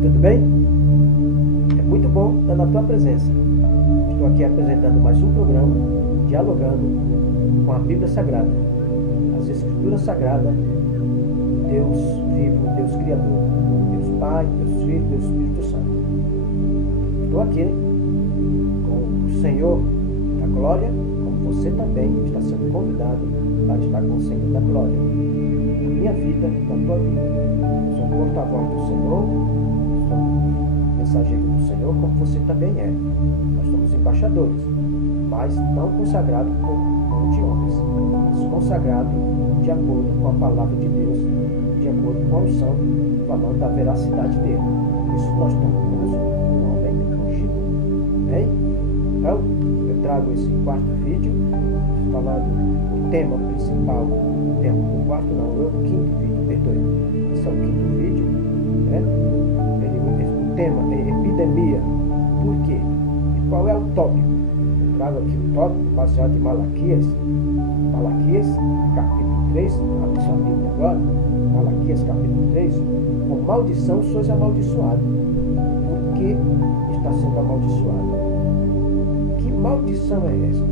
Tudo bem? É muito bom estar na tua presença. Estou aqui apresentando mais um programa, dialogando com a Bíblia Sagrada, as Escrituras Sagradas, Deus vivo, Deus Criador, Deus Pai, Deus Filho, Deus Espírito Santo. Estou aqui com o Senhor da Glória, como você também está sendo convidado para estar com o Senhor da Glória. Na minha vida e na tua vida. Sou um porta-voz do Senhor, sou um mensageiro do Senhor, como você também é. Nós somos embaixadores, mas não consagrados por mão de homens, mas consagrados de acordo com a palavra de Deus, de acordo com a unção, falando da veracidade dele. Isso nós tornamos um homem ungido. Bem? Então, eu trago esse quarto vídeo, falando o tema principal, o quarto não, o quinto vídeo, perdoe. Esse é o quinto vídeo, né? O tema é epidemia. Por quê? E qual é o tópico? Eu trago aqui o tópico baseado em Malaquias, capítulo 3, abre sua Bíblia agora, Malaquias capítulo 3, com maldição sois amaldiçoado. Por que está sendo amaldiçoado? Que maldição é essa?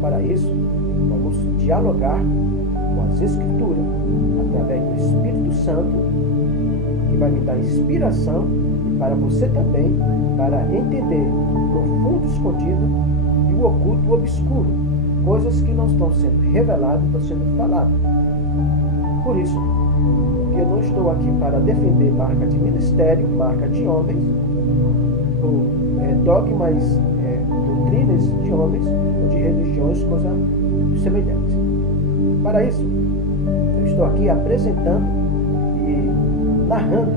Para isso, vamos dialogar com as Escrituras, através do Espírito Santo, que vai me dar inspiração, e para você também, para entender o profundo escondido e o oculto, o obscuro, coisas que não estão sendo reveladas, estão sendo faladas. Por isso, eu não estou aqui para defender marca de ministério, marca de homens, ou dogmas, doutrinas de homens, ou de religiões, coisas semelhantes. Para isso, eu estou aqui apresentando e narrando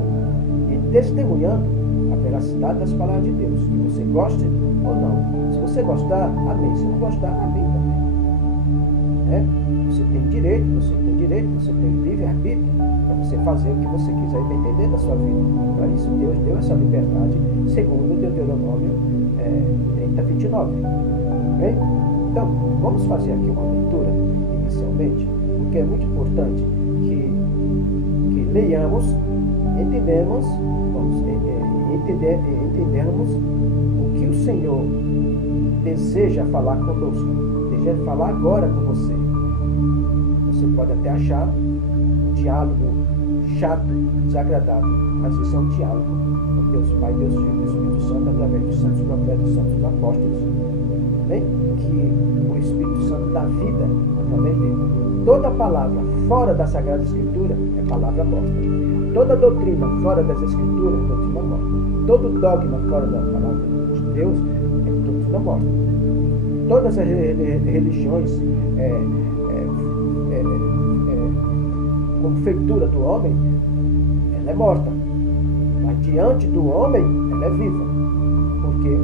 e testemunhando a veracidade das palavras de Deus. Que você goste ou não. Se você gostar, amém. Se não gostar, amém também. Você tem direito, você tem livre-arbítrio para você fazer o que você quiser e entender da sua vida. Para isso, Deus deu essa liberdade, segundo Deuteronômio 30:29. Bem? Então, vamos fazer aqui uma leitura inicialmente, porque é muito importante que leiamos, entendermos o que o Senhor deseja falar conosco, deseja falar agora com você. Você pode até achar um diálogo chato, desagradável, mas isso é um diálogo com Deus Pai, Deus Filho, Deus Espírito Santo, através dos santos profetas, dos santos apóstolos, né? Que o Espírito Santo dá vida através dele. Toda palavra fora da Sagrada Escritura é palavra morta. Toda doutrina fora das Escrituras é doutrina morta. Todo dogma fora da palavra de Deus é doutrina morta. Todas as religiões como feitura do homem, ela é morta. Mas diante do homem, ela é viva. Por quê?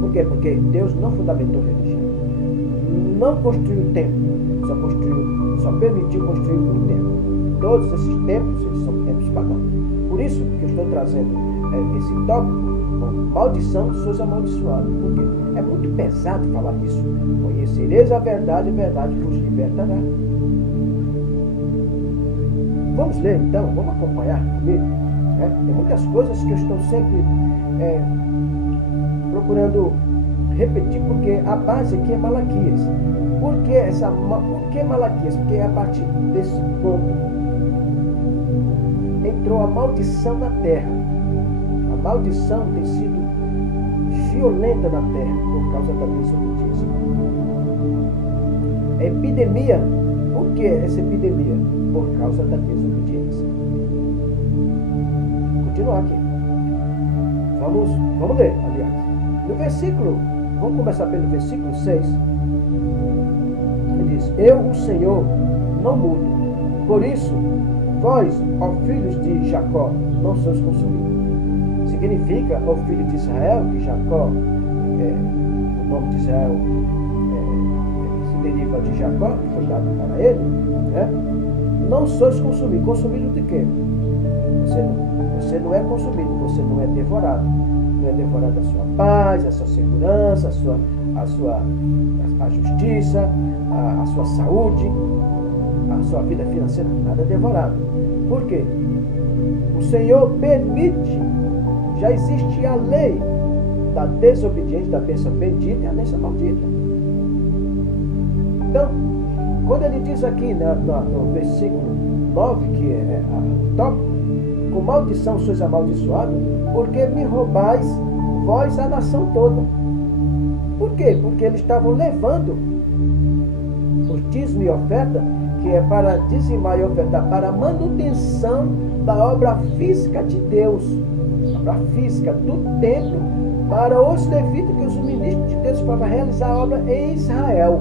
Por quê? Porque Deus não fundamentou religião. Não construiu o templo. Só permitiu construir um templo. Todos esses templos, eles são templos pagãos. Por isso que eu estou trazendo esse tópico, com maldição, sois amaldiçoados. Porque é muito pesado falar disso. Conhecereis a verdade vos libertará. Vamos ler então, vamos acompanhar comigo. Tem muitas coisas que eu estou sempre procurando repetir, porque a base aqui é Malaquias. Por que Malaquias? Porque a partir desse ponto entrou a maldição na terra. A maldição tem sido violenta na terra por causa da desobediência. A epidemia. Por que essa epidemia? Por causa da desobediência. Vou continuar aqui. Vamos ler, aliás. No versículo, vamos começar pelo versículo 6. Ele diz: Eu, o Senhor, não mudo. Por isso, vós, ó filhos de Jacó, não sois consumidos. Significa, ó filho de Israel, que Jacó, o nome de Israel se deriva de Jacó, que foi dado para ele, não sois consumidos. Consumido de quê? Você não é consumido, você não é devorado. Não é devorado a sua paz, a sua segurança, a justiça, a sua saúde, a sua vida financeira, nada é devorado. Por quê? O Senhor permite, já existe a lei da desobediência, da bênção bendita e a bênção maldita. Então, quando ele diz aqui no versículo 9, que é o tópico, com maldição sois amaldiçoados, porque me roubais vós a nação toda. Por quê? Porque eles estavam levando o dízimo e oferta, que é para dizimar e ofertar para a manutenção da obra física de Deus, obra física do templo, para os levitas, que os ministros de Deus, para realizar a obra em Israel.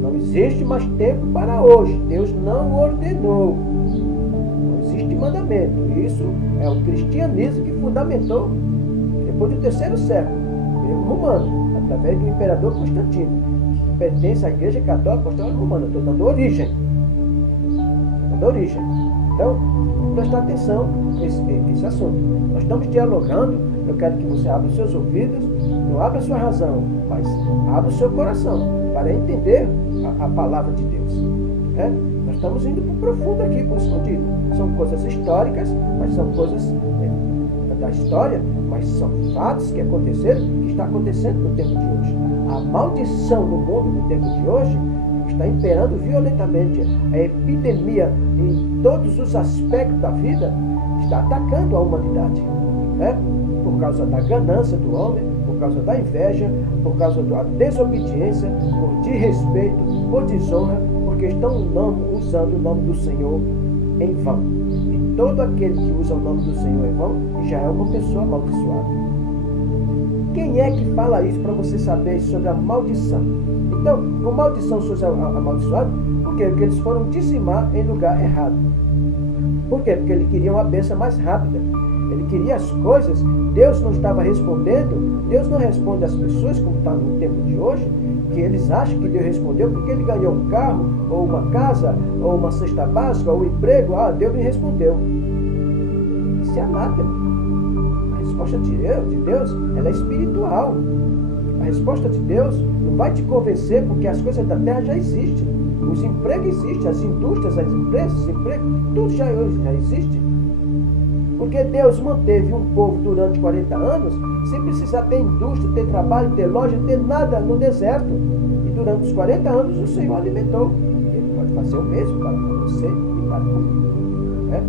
Não existe mais templo para hoje. Deus não ordenou. Não existe mandamento. Isso é o cristianismo que fundamentou depois do terceiro século, o Império Romano, através do imperador Constantino, que pertence à Igreja Católica Apostólica Romana. Estou dando origem. Então, prestar atenção nesse assunto. Nós estamos dialogando. Eu quero que você abra os seus ouvidos, não abra a sua razão, mas abra o seu coração para entender a palavra de Deus. Né? Nós estamos indo para o profundo aqui, para o escondido. São coisas históricas, mas são coisas da história, mas são fatos que aconteceram, que está acontecendo no tempo de hoje. A maldição no mundo no tempo de hoje está imperando violentamente. A epidemia em todos os aspectos da vida está atacando a humanidade. Né? Por causa da ganância do homem, por causa da inveja, por causa da desobediência, por desrespeito, por desonra, porque estão usando o nome do Senhor em vão. E todo aquele que usa o nome do Senhor em vão já é uma pessoa amaldiçoada. Quem é que fala isso para você saber sobre a maldição? Então, com maldição sois amaldiçoados, por quê? Porque eles foram dizimar em lugar errado. Por quê? Porque eles queriam a bênção mais rápida. Ele queria as coisas, Deus não estava respondendo. Deus não responde às pessoas, como está no tempo de hoje, que eles acham que Deus respondeu porque ele ganhou um carro, ou uma casa, ou uma cesta básica, ou um emprego. Ah, Deus me respondeu. Isso é anátema. A resposta de Deus, ela é espiritual. A resposta de Deus não vai te convencer, porque as coisas da terra já existem. Os empregos existem, as indústrias, as empresas, os empregos, tudo já existe. Porque Deus manteve um povo durante 40 anos sem precisar ter indústria, ter trabalho, ter loja, ter nada no deserto. E durante os 40 anos o Senhor alimentou. Ele pode fazer o mesmo para você e para comigo. Né?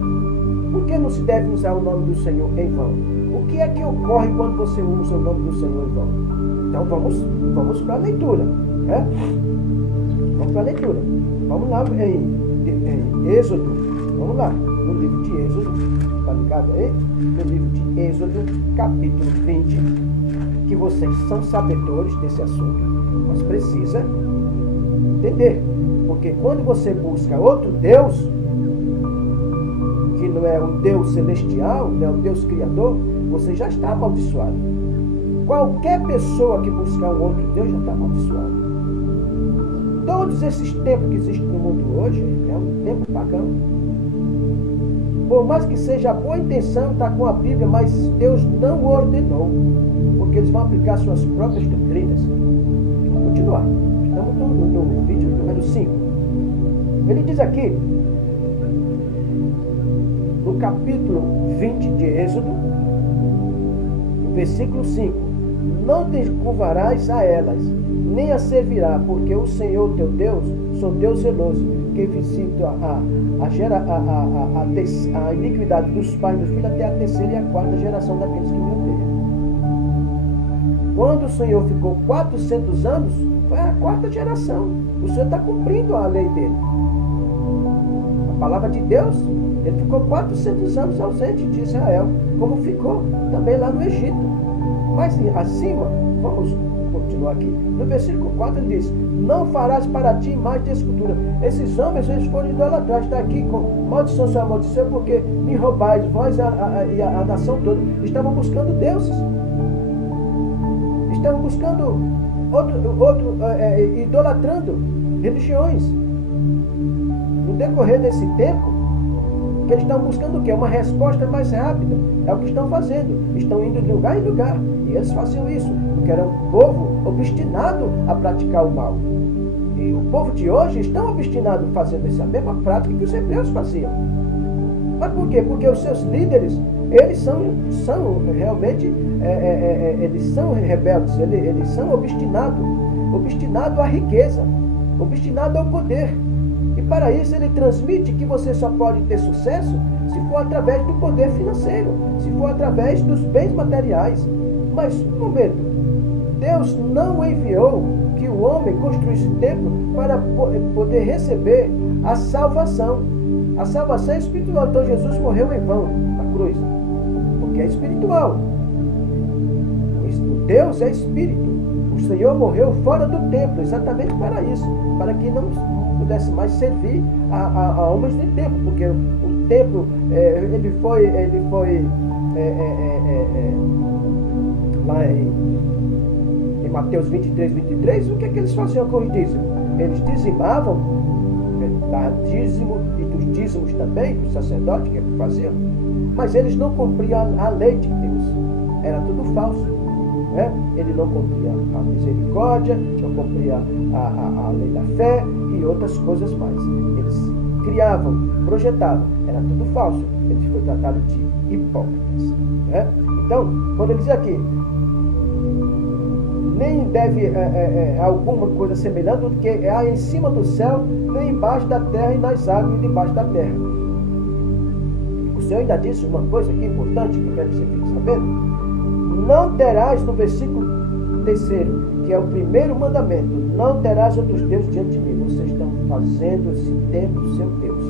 Por que não se deve usar o nome do Senhor em vão? O que é que ocorre quando você usa o nome do Senhor em vão? Então vamos para a leitura. Né? Vamos para a leitura. Vamos lá em Êxodo. Vamos lá, no livro de Êxodo. Está ligado aí? No livro de Êxodo, capítulo 20, que vocês são sabedores desse assunto, mas precisa entender. Porque quando você busca outro Deus, que não é o Deus celestial, não é o Deus criador, você já está amaldiçoado. Qualquer pessoa que buscar um outro Deus já está amaldiçoado. Todos esses tempos que existem no mundo hoje é um tempo pagão. Por mais que seja a boa intenção, está com a Bíblia, mas Deus não ordenou, porque eles vão aplicar suas próprias doutrinas. Vamos continuar. Estamos no vídeo número 5. Ele diz aqui, no capítulo 20 de Êxodo, no versículo 5: não te curvarás a elas, nem a servirá, porque o Senhor teu Deus, sou Deus zeloso, que visita a iniquidade dos pais e dos filhos até a terceira e a quarta geração daqueles que me odeiam. Quando o Senhor ficou 400 anos, foi a quarta geração. O Senhor está cumprindo a lei dele. A palavra de Deus, ele ficou 400 anos ausente de Israel, como ficou também lá no Egito. Mas acima, vamos continuar aqui. No versículo 4 ele diz: não farás para ti mais de escultura. Esses homens, eles foram idolatrados. Está aqui com maldição sobre maldição, porque me roubais, vós e a nação toda. Estavam buscando deuses. Estavam buscando idolatrando religiões. No decorrer desse tempo, que eles estão buscando o quê? Uma resposta mais rápida. É o que estão fazendo. Estão indo de lugar em lugar. E eles faziam isso, porque era um povo obstinado a praticar o mal. E o povo de hoje estão obstinados fazendo essa mesma prática que os hebreus faziam. Mas por quê? Porque os seus líderes, eles são realmente, eles são rebeldes, eles são obstinados à riqueza, obstinados ao poder. E para isso ele transmite que você só pode ter sucesso se for através do poder financeiro, se for através dos bens materiais. Mas, um momento, Deus não enviou que o homem construísse templo para poder receber a salvação. A salvação é espiritual. Então Jesus morreu em vão na cruz, porque é espiritual. O Deus é espírito. O Senhor morreu fora do templo, exatamente para isso, para que não pudesse mais servir a homens de templo, porque o templo, ele foi lá em Mateus 23, 23, o que é que eles faziam com os dízimos? Eles dizimavam, da dízimo e dos dízimos também, dos sacerdotes que faziam, mas eles não cumpriam a lei de Deus, era tudo falso. Ele não cumpria a misericórdia, não cumpria a lei da fé e outras coisas mais. Eles criavam, projetavam, era tudo falso. Eles foram tratados de hipócritas. Então, quando ele diz aqui, nem deve alguma coisa semelhante do que há em cima do céu, nem embaixo da terra e nas águas e debaixo da terra. O Senhor ainda disse uma coisa aqui importante que eu quero que você fique sabendo. Não terás, no versículo 3º, que é o primeiro mandamento, não terás outros deuses diante de mim. Vocês estão fazendo esse templo seu Deus.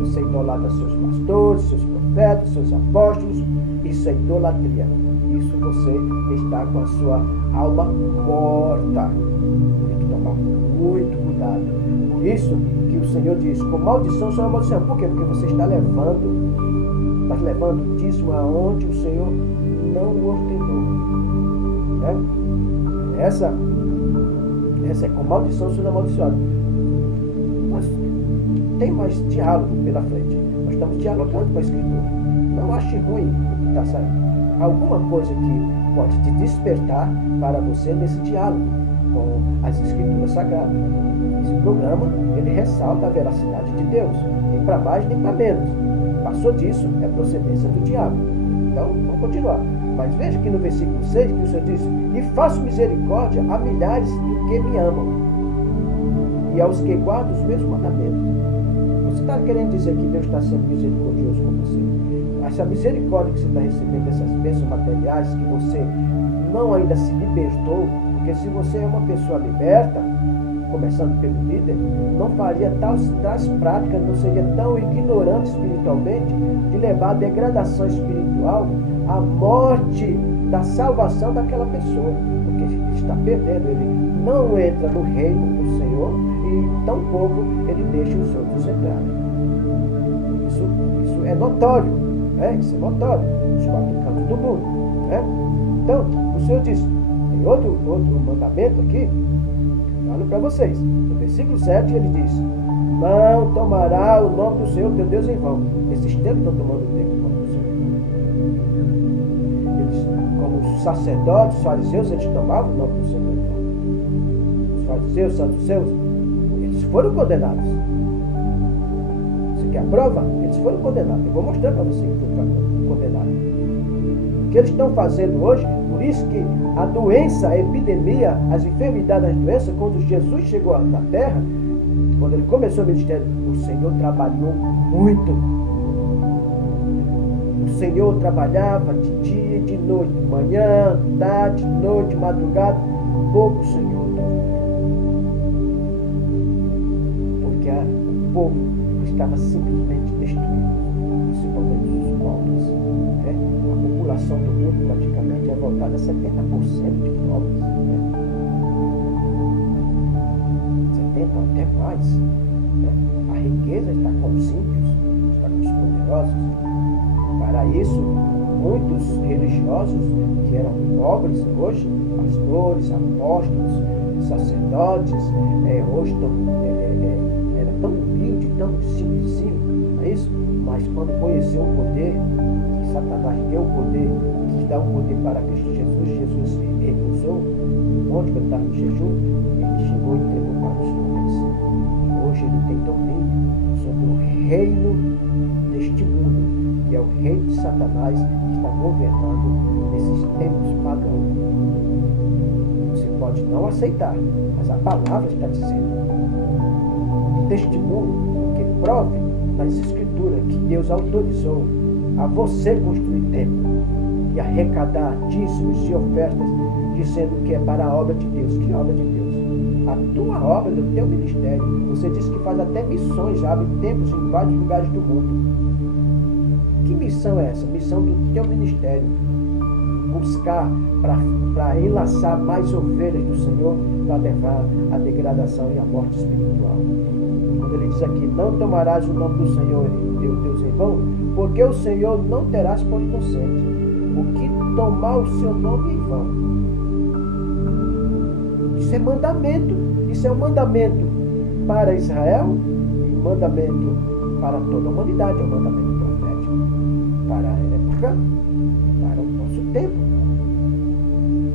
Você idolatra seus pastores, seus profetas, seus apóstolos. Isso é idolatria. Isso você está com a sua alma morta. Tem que tomar muito cuidado. Por isso que o Senhor diz, com maldição sobre a maldição. Por quê? Porque você está levando dízimo aonde o Senhor não ordenou. Essa é com maldição sobre amaldiçoado. Mas tem mais diálogo pela frente. Nós estamos dialogando com a Escritura. Não ache ruim o que está saindo. Alguma coisa que pode te despertar para você nesse diálogo com as Escrituras Sagradas. Esse programa, ele ressalta a veracidade de Deus. Nem para mais, nem para menos. Passou disso, é procedência do diabo. Então, vamos continuar. Mas veja que no versículo 6, que o Senhor diz, e faço misericórdia a milhares do que me amam, e aos que guardam os meus mandamentos. Você está querendo dizer que Deus está sendo misericordioso com você? Essa misericórdia que você está recebendo, essas bênçãos materiais, que você não ainda se libertou, porque se você é uma pessoa liberta, começando pelo líder, não faria tais práticas, não seria tão ignorante espiritualmente, de levar a degradação espiritual, a morte da salvação daquela pessoa, porque ele está perdendo, ele não entra no reino do Senhor e tampouco ele deixa os outros entrarem. Isso é notório, isso é notório, nos 4 cantos do mundo. Então, o Senhor diz, tem outro mandamento aqui, falo para vocês. No versículo 7 ele diz, não tomará o nome do Senhor teu Deus em vão. Esses tempos estão tomando o nome do Senhor em vão. Eles, como os sacerdotes, os fariseus, eles tomavam o nome do Senhor em vão. Os fariseus, os saduceus, eles foram condenados. Você quer a prova? Eles foram condenados. Eu vou mostrar para você que foram condenados. O que eles estão fazendo hoje, por isso que a doença, a epidemia, as enfermidades, as doenças, quando Jesus chegou na terra, quando ele começou o ministério, o Senhor trabalhou muito. O Senhor trabalhava de dia e de noite, manhã, tarde, noite, madrugada, pouco o Senhor dormia. Porque o povo estava simplesmente destruído, principalmente os pobres. A população do mundo praticamente é voltada a 70% de pobres. 70% até mais. A riqueza está com os ímpios, está com os poderosos. Para isso, muitos religiosos que eram pobres hoje, pastores, apóstolos, sacerdotes, hoje era tão humilde, tão simplesinho, não é isso? Mas quando conheceu o poder, que Satanás deu o poder, que dá o poder para Cristo Jesus, Jesus recusou, onde ele estava no jejum, ele chegou e entregou para os homens. Hoje ele tem domínio sobre o reino deste mundo, que é o reino de Satanás, que está governando nesses tempos pagãos. Você pode não aceitar, mas a palavra está dizendo. Testemunho que prove nas Escrituras que Deus autorizou a você construir templo e arrecadar dízimos e ofertas, dizendo que é para a obra de Deus. Que obra de Deus? A tua obra, do teu ministério. Você diz que faz até missões, abre templos em vários lugares do mundo. Que missão é essa? Missão do teu ministério. Buscar para enlaçar mais ovelhas do Senhor, para levar a degradação e a morte espiritual. Quando ele diz aqui, não tomarás o nome do Senhor, teu Deus, em vão, porque o Senhor não terás por inocente o que tomar o seu nome em vão. Isso é mandamento. Isso é um mandamento para Israel e um mandamento para toda a humanidade. É um mandamento profético para a época e para o nosso tempo.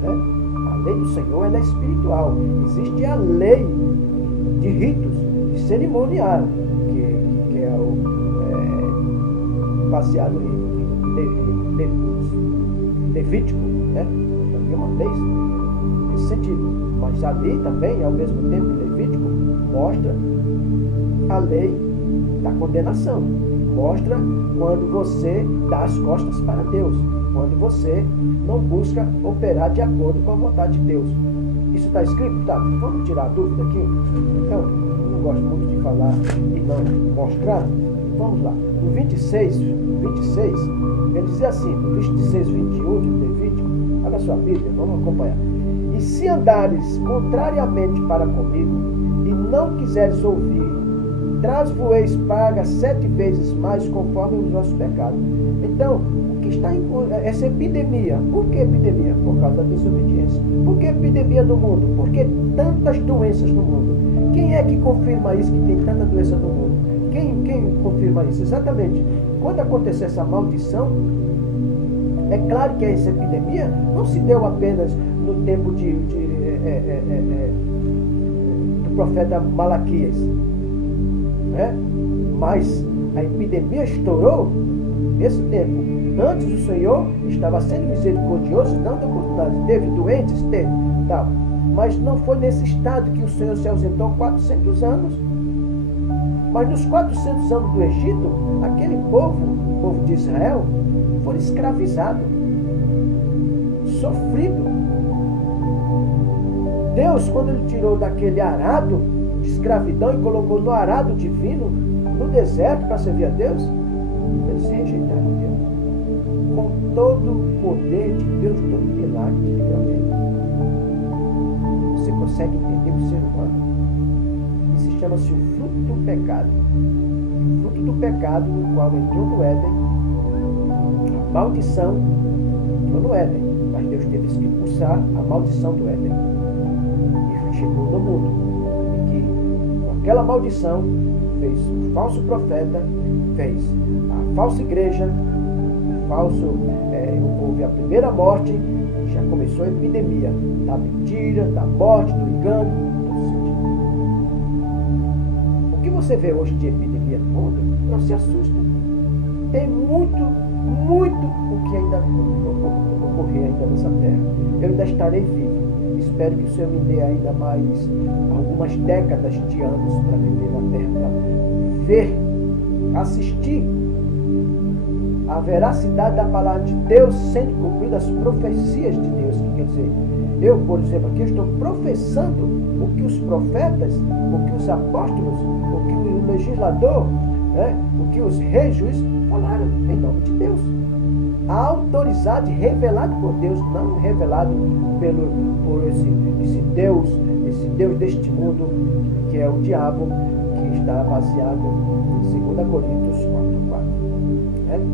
Né? A lei do Senhor ela é espiritual. Existe a lei de ritos, de cerimonial, que é baseado em Levítico, né? Também uma lei nesse sentido. Mas ali também, ao mesmo tempo, Levítico mostra a lei da condenação. Mostra quando você dá as costas para Deus. Quando você não busca operar de acordo com a vontade de Deus. Isso está escrito? Tá, vamos tirar a dúvida aqui? Então, eu não gosto muito de falar e não mostrar. Vamos lá. No 26, ele dizia assim, no 26, 21 de Levítico, abra sua Bíblia, vamos acompanhar. E se andares contrariamente para comigo, e não quiseres ouvir, traz-vos paga 7 vezes mais conforme os vossos pecados. Então, o que está em essa epidemia? Por que epidemia? Por causa da desobediência. Por que epidemia no mundo? Porque tantas doenças no mundo. Quem é que confirma isso, que tem tanta doença no mundo? Quem confirma isso? Exatamente. Quando aconteceu essa maldição, é claro que essa epidemia não se deu apenas no tempo do profeta Malaquias, né? Mas a epidemia estourou nesse tempo. Antes o Senhor estava sendo misericordioso, dando oportunidade. Teve doentes? Teve, tal. Mas não foi nesse estado que o Senhor se ausentou 400 anos. Mas nos 400 anos do Egito, aquele povo, o povo de Israel, foi escravizado, sofrido. Deus, quando ele tirou daquele arado de escravidão e colocou no arado divino, no deserto para servir a Deus, eles rejeitaram Deus. Com todo o poder de Deus, todo o milagre de livramento. Você consegue entender o ser humano? Isso chama-se o fruto do pecado. O fruto do pecado, no qual entrou no Éden, a maldição entrou no Éden. Mas Deus teve que expulsar a maldição do Éden. E chegou no mundo. E que, com aquela maldição, fez o falso profeta, fez a falsa igreja, houve a primeira morte, e já começou a epidemia da mentira, da morte, do engano, do sentido. O que você vê hoje de epidemia no mundo, não se assusta. Tem muito o que ainda ocorrer ainda nessa terra. Eu ainda estarei vivo. Espero que o Senhor me dê ainda mais algumas décadas de anos para viver na terra, para ver, assistir a veracidade da palavra de Deus sendo cumprida, as profecias de Deus. Que quer dizer, eu, por exemplo, aqui estou professando o que os profetas, o que os apóstolos, o que o legislador, né, o que os reis, juízes falaram em nome de Deus. Autorizado e revelado por Deus, não revelado por esse Deus deste mundo, que é o diabo, que está baseado em 2 Coríntios 4:4.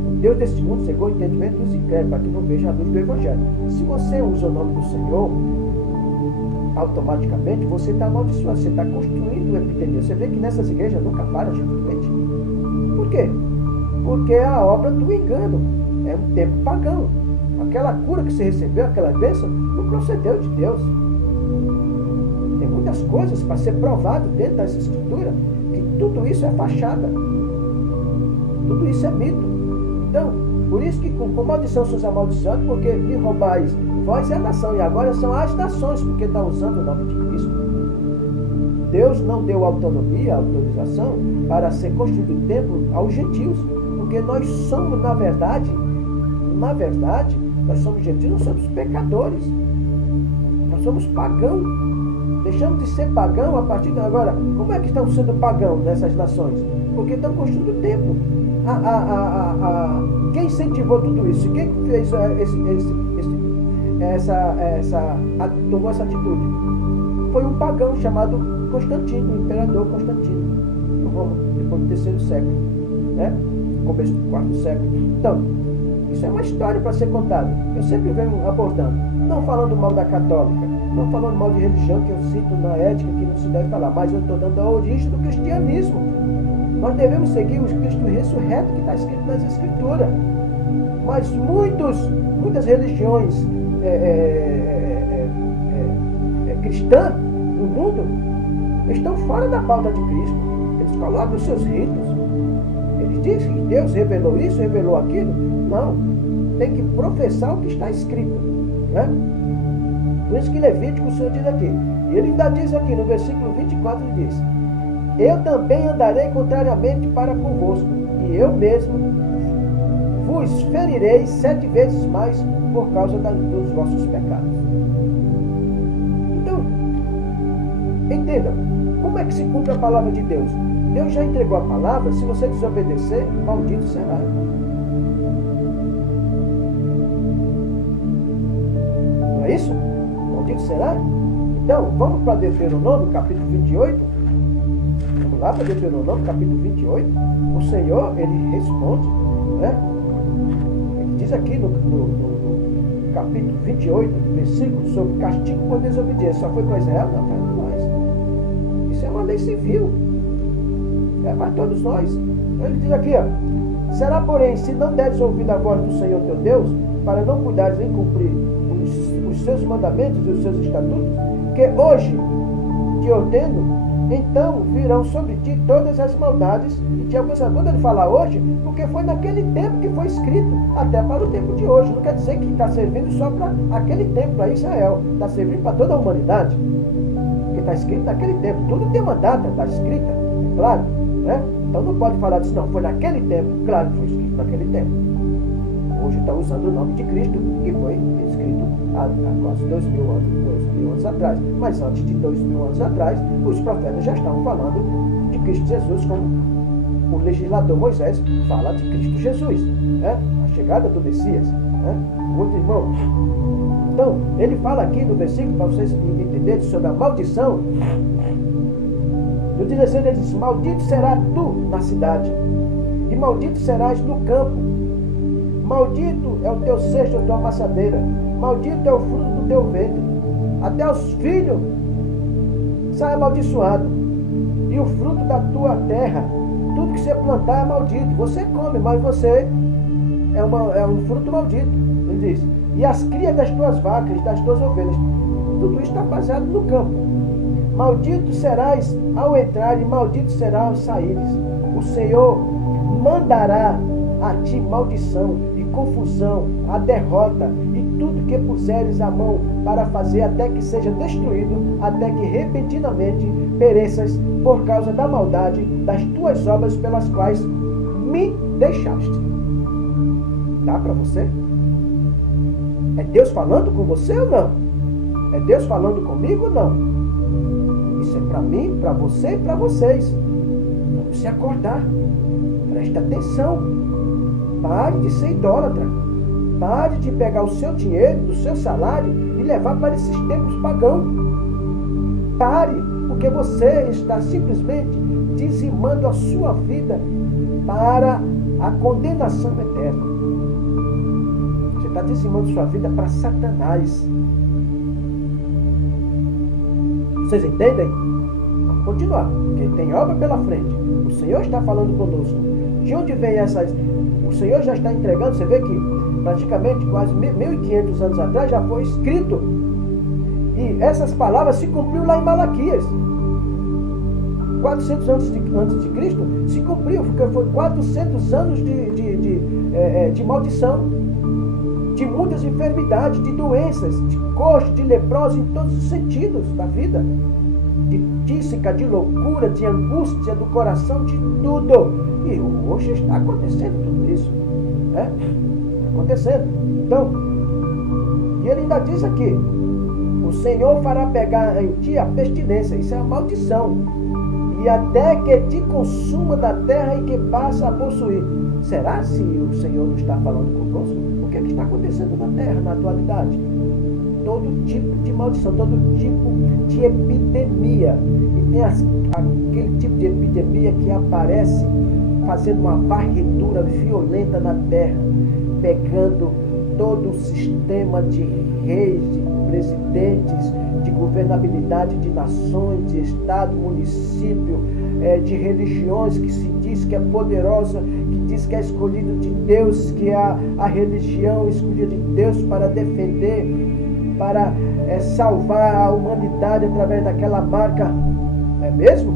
O Deus deste mundo cegou o entendimento dos incrédulos, para que não veja a luz do Evangelho. Se você usa o nome do Senhor, automaticamente você está amaldiçoado, você está construindo epidemia. Você vê que nessas igrejas nunca para gente doente. Por quê? Porque é a obra do engano. É um tempo pagão. Aquela cura que você recebeu, aquela bênção, não procedeu de Deus. Tem muitas coisas para ser provado dentro dessa escritura, que tudo isso é fachada. Tudo isso é mito. Então, por isso que com maldição sois amaldiçoados, porque me roubais vós é a nação, e agora são as nações, porque está usando o nome de Cristo. Deus não deu autonomia, autorização para ser construído o templo aos gentios, porque nós somos, na verdade, nós somos gentios, nós somos pecadores. Nós somos pagãos. Deixamos de ser pagão a partir de agora. Como é que estão sendo pagão nessas nações? Porque estão construindo o templo. Quem incentivou tudo isso? Quem fez tomou essa atitude? Foi um pagão chamado Constantino, o imperador Constantino, no Roma, depois do terceiro século, né? Começo do quarto século. Então, isso é uma história para ser contada. Eu sempre venho abordando, não falando mal da católica, não falando mal de religião, que eu cito na ética que não se deve falar, mas eu estou dando a origem do cristianismo. Nós devemos seguir o Cristo ressurreto que está escrito nas Escrituras. Mas muitas religiões cristãs no mundo estão fora da pauta de Cristo. Eles colocam os seus ritos. Eles dizem que Deus revelou isso, revelou aquilo. Não. Tem que professar o que está escrito. Né? Por isso que Levítico, o Senhor diz aqui. E ele ainda diz aqui, no versículo 24, ele diz: eu também andarei contrariamente para convosco, e eu mesmo vos ferirei 7 vezes mais por causa dos vossos pecados. Então, entendam, como é que se cumpre a palavra de Deus? Deus já entregou a palavra, se você desobedecer, maldito será. Não é isso? Maldito será? Então, vamos para Deuteronômio, capítulo 28. Vamos lá para Deuteronômio, capítulo 28. O Senhor, ele responde, né? Ele diz aqui no capítulo 28, versículo, sobre castigo por desobediência. Só foi para Israel? Não, para nós. Isso é uma lei civil. É para todos nós. Ele diz aqui, ó: será, porém, se não deres ouvido a voz do Senhor teu Deus, para não cuidares em cumprir os seus mandamentos e os seus estatutos, que hoje te ordeno, então virão sobre ti todas as maldades e te alcançarão. Quando ele fala hoje, porque foi naquele tempo que foi escrito, até para o tempo de hoje. Não quer dizer que está servindo só para aquele tempo, para Israel. Está servindo para toda a humanidade. Porque está escrito naquele tempo. Tudo tem uma data, está escrita, é claro. Né? Então não pode falar disso, não. Foi naquele tempo. Claro que foi escrito naquele tempo. Hoje está usando o nome de Cristo, que foi escrito há quase 2.000 anos atrás. Mas antes de 2.000 anos atrás, os profetas já estavam falando de Cristo Jesus, como o legislador Moisés fala de Cristo Jesus, né? A chegada do Messias, né? Muito irmão. Então, ele fala aqui no versículo, para vocês entenderem, sobre a maldição. No 16 ele diz: maldito será tu na cidade, e maldito serás no campo. Maldito é o teu cesto, a tua amassadeira. Maldito é o fruto do teu ventre. Até os filhos sai amaldiçoado. E o fruto da tua terra, tudo que você plantar é maldito. Você come, mas você é um fruto maldito. Ele diz: e as crias das tuas vacas, das tuas ovelhas. Tudo isso está baseado no campo. Maldito serás ao entrar e maldito será ao saíres. O Senhor mandará a ti maldição e confusão, a derrota e tudo que puseres a mão para fazer, até que seja destruído, até que repentinamente pereças por causa da maldade das tuas obras pelas quais me deixaste. Dá para você? É Deus falando com você ou não? É Deus falando comigo ou não? Isso é para mim, para você e para vocês. Para você acordar. Preste atenção. Pare de ser idólatra. Pare de pegar o seu dinheiro, do seu salário e levar para esses templos pagãos. Pare, porque você está simplesmente dizimando a sua vida para a condenação eterna. Você está dizimando sua vida para Satanás. Vocês entendem? Vamos continuar, porque tem obra pela frente. O Senhor está falando conosco. De onde vem essas... O Senhor já está entregando, você vê que praticamente quase 1.500 anos atrás já foi escrito. E essas palavras se cumpriu lá em Malaquias. 400 anos antes de Cristo, se cumpriu, porque foi 400 anos de maldição, de muitas enfermidades, de doenças, de coxo, de leprosa, em todos os sentidos da vida, de tísica, de loucura, de angústia do coração, de tudo. E hoje está acontecendo tudo isso. Está acontecendo. Então, e ele ainda diz aqui, o Senhor fará pegar em ti a pestilência, isso é a maldição, e até que te consuma da terra e que passa a possuir. Será se o Senhor não está falando conosco? O que é que está acontecendo na terra na atualidade? Todo tipo de maldição, todo tipo de epidemia. E tem aquele tipo de epidemia que aparece fazendo uma varredura violenta na terra, pegando todo o sistema de reis, de presidentes, de governabilidade de nações, de estado, município, de religiões que se diz que é poderosa, que diz que é escolhido de Deus, que é a religião escolhida de Deus para defender, para salvar a humanidade através daquela marca. Não é mesmo?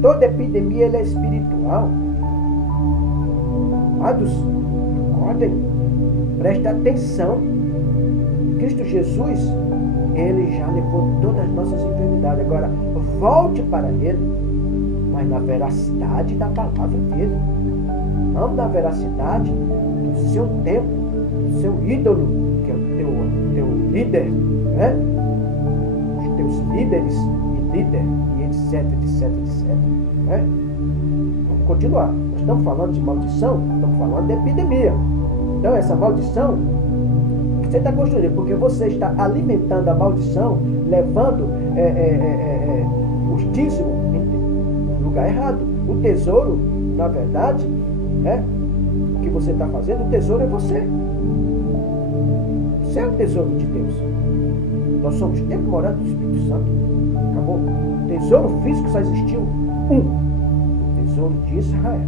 Toda epidemia ela é espiritual. Amados, acordem, prestem atenção. Cristo Jesus, Ele já levou todas as nossas enfermidades. Agora, volte para Ele, mas na veracidade da palavra dEle. Não na veracidade do seu tempo, do seu ídolo, que é o teu líder, né? Os teus líderes e líder, e etc, etc, etc. Né? Vamos continuar. Nós estamos falando de maldição, estamos falando de epidemia. Então, essa maldição você está construindo, porque você está alimentando a maldição, levando os dízimos no lugar errado. O tesouro, na verdade, o que você está fazendo, o tesouro é você. Você é o tesouro de Deus. Nós somos templo morado do Espírito Santo. Acabou. O tesouro físico só existiu um. O tesouro de Israel.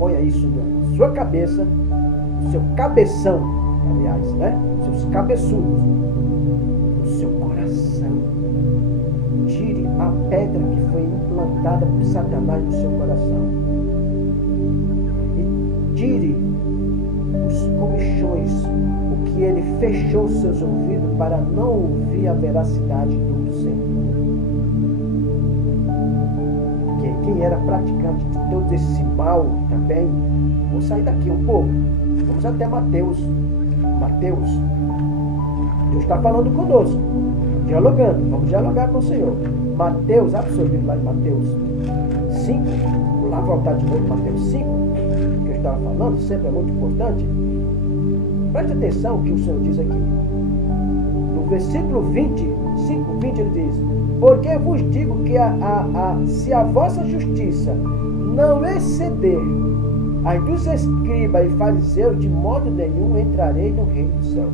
Ponha isso na sua cabeça, no seu cabeção, aliás, né? Seus cabeçudos, no seu coração. Tire a pedra que foi implantada por Satanás no seu coração. E tire os comichões, o que ele fechou seus ouvidos para não ouvir a veracidade do Senhor. Porque quem era praticante de todo esse mal também, vou sair daqui um pouco. Vamos até Mateus. Deus está falando conosco, dialogando. Vamos dialogar com o Senhor. Mateus, absolvido lá em Mateus 5. Vou lá voltar de novo em Mateus 5, que eu estava falando, sempre é muito importante. Preste atenção o que o Senhor diz aqui. No versículo 20, 5:20, ele diz: porque vos digo que se a vossa justiça não exceder as dos escribas e fariseus, de modo nenhum entrarei no reino do céu.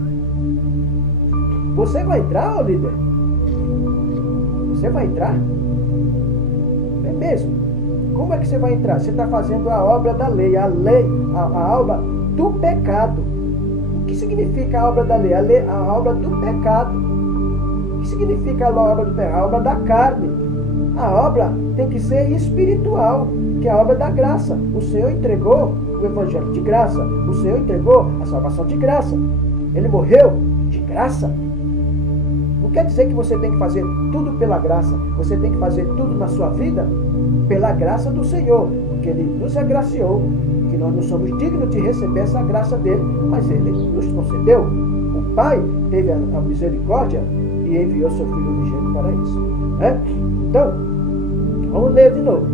Você vai entrar, ó líder? Você vai entrar? É mesmo? Como é que você vai entrar? Você está fazendo a obra da lei, a obra do pecado. O que significa a obra da lei? A obra do pecado. O que significa a obra do pecado? A obra da carne. A obra tem que ser espiritual, que é a obra da graça. O Senhor entregou o evangelho de graça. O Senhor entregou a salvação de graça. Ele morreu de graça. Não quer dizer que você tem que fazer tudo pela graça. Você tem que fazer tudo na sua vida pela graça do Senhor. Porque Ele nos agraciou, que nós não somos dignos de receber essa graça dEle, mas Ele nos concedeu. O Pai teve a misericórdia e enviou seu Filho unigênito para isso. Então, vamos ler de novo.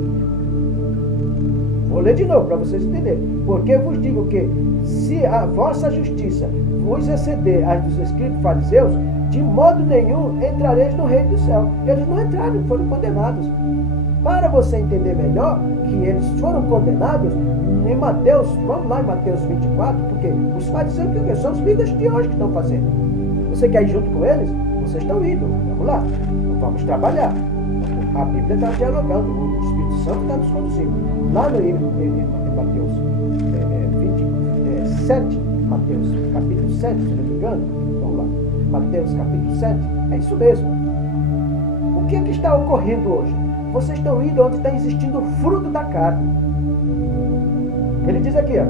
Vou ler de novo para vocês entenderem. Porque vos digo que se a vossa justiça vos exceder as dos escribas e fariseus, de modo nenhum entrareis no reino do céu. Eles não entraram, foram condenados. Para você entender melhor que eles foram condenados, em Mateus, vamos lá em Mateus 24, porque os fariseus que são os líderes de hoje que estão fazendo. Você quer ir junto com eles? Vocês estão indo. Vamos lá. Vamos trabalhar. A Bíblia está dialogando. O Espírito Santo está nos conduzindo. Lá em Mateus 27, Mateus capítulo 7, se não me engano. Vamos lá. Mateus capítulo 7. É isso mesmo. O que é que está ocorrendo hoje? Vocês estão indo onde está existindo o fruto da carne. Ele diz aqui, ó,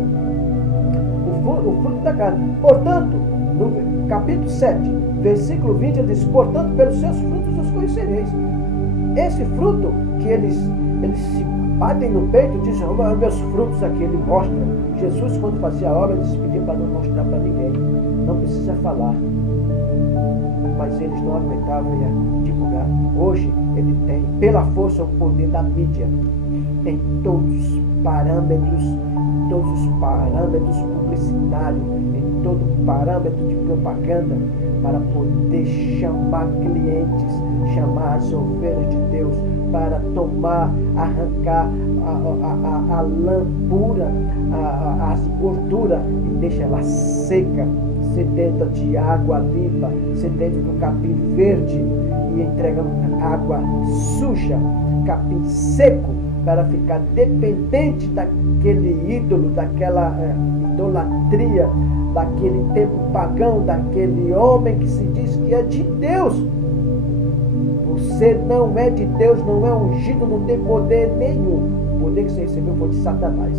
o fruto da carne. Portanto, no capítulo 7, versículo 20, ele diz, portanto, pelos seus frutos os conhecereis. Esse fruto que eles se batem no peito, dizem, oh, meus frutos aqui, ele mostra. Jesus, quando fazia a obra, eles pediam para não mostrar para ninguém. Não precisa falar. Mas eles não aguentavam divulgar. Hoje, ele tem, pela força, o poder da mídia. Em todos os parâmetros publicitários, em todo parâmetro de propaganda, para poder chamar clientes, chamar as ovelhas de Deus, para arrancar a lã pura, as gorduras, e deixa ela seca, sedenta de água limpa, sedenta do capim verde, e entrega água suja, capim seco, para ficar dependente daquele ídolo, daquela idolatria, daquele tempo pagão, daquele homem que se diz que é de Deus. Você não é de Deus, não é ungido, não tem poder nenhum. O poder que você recebeu foi de Satanás.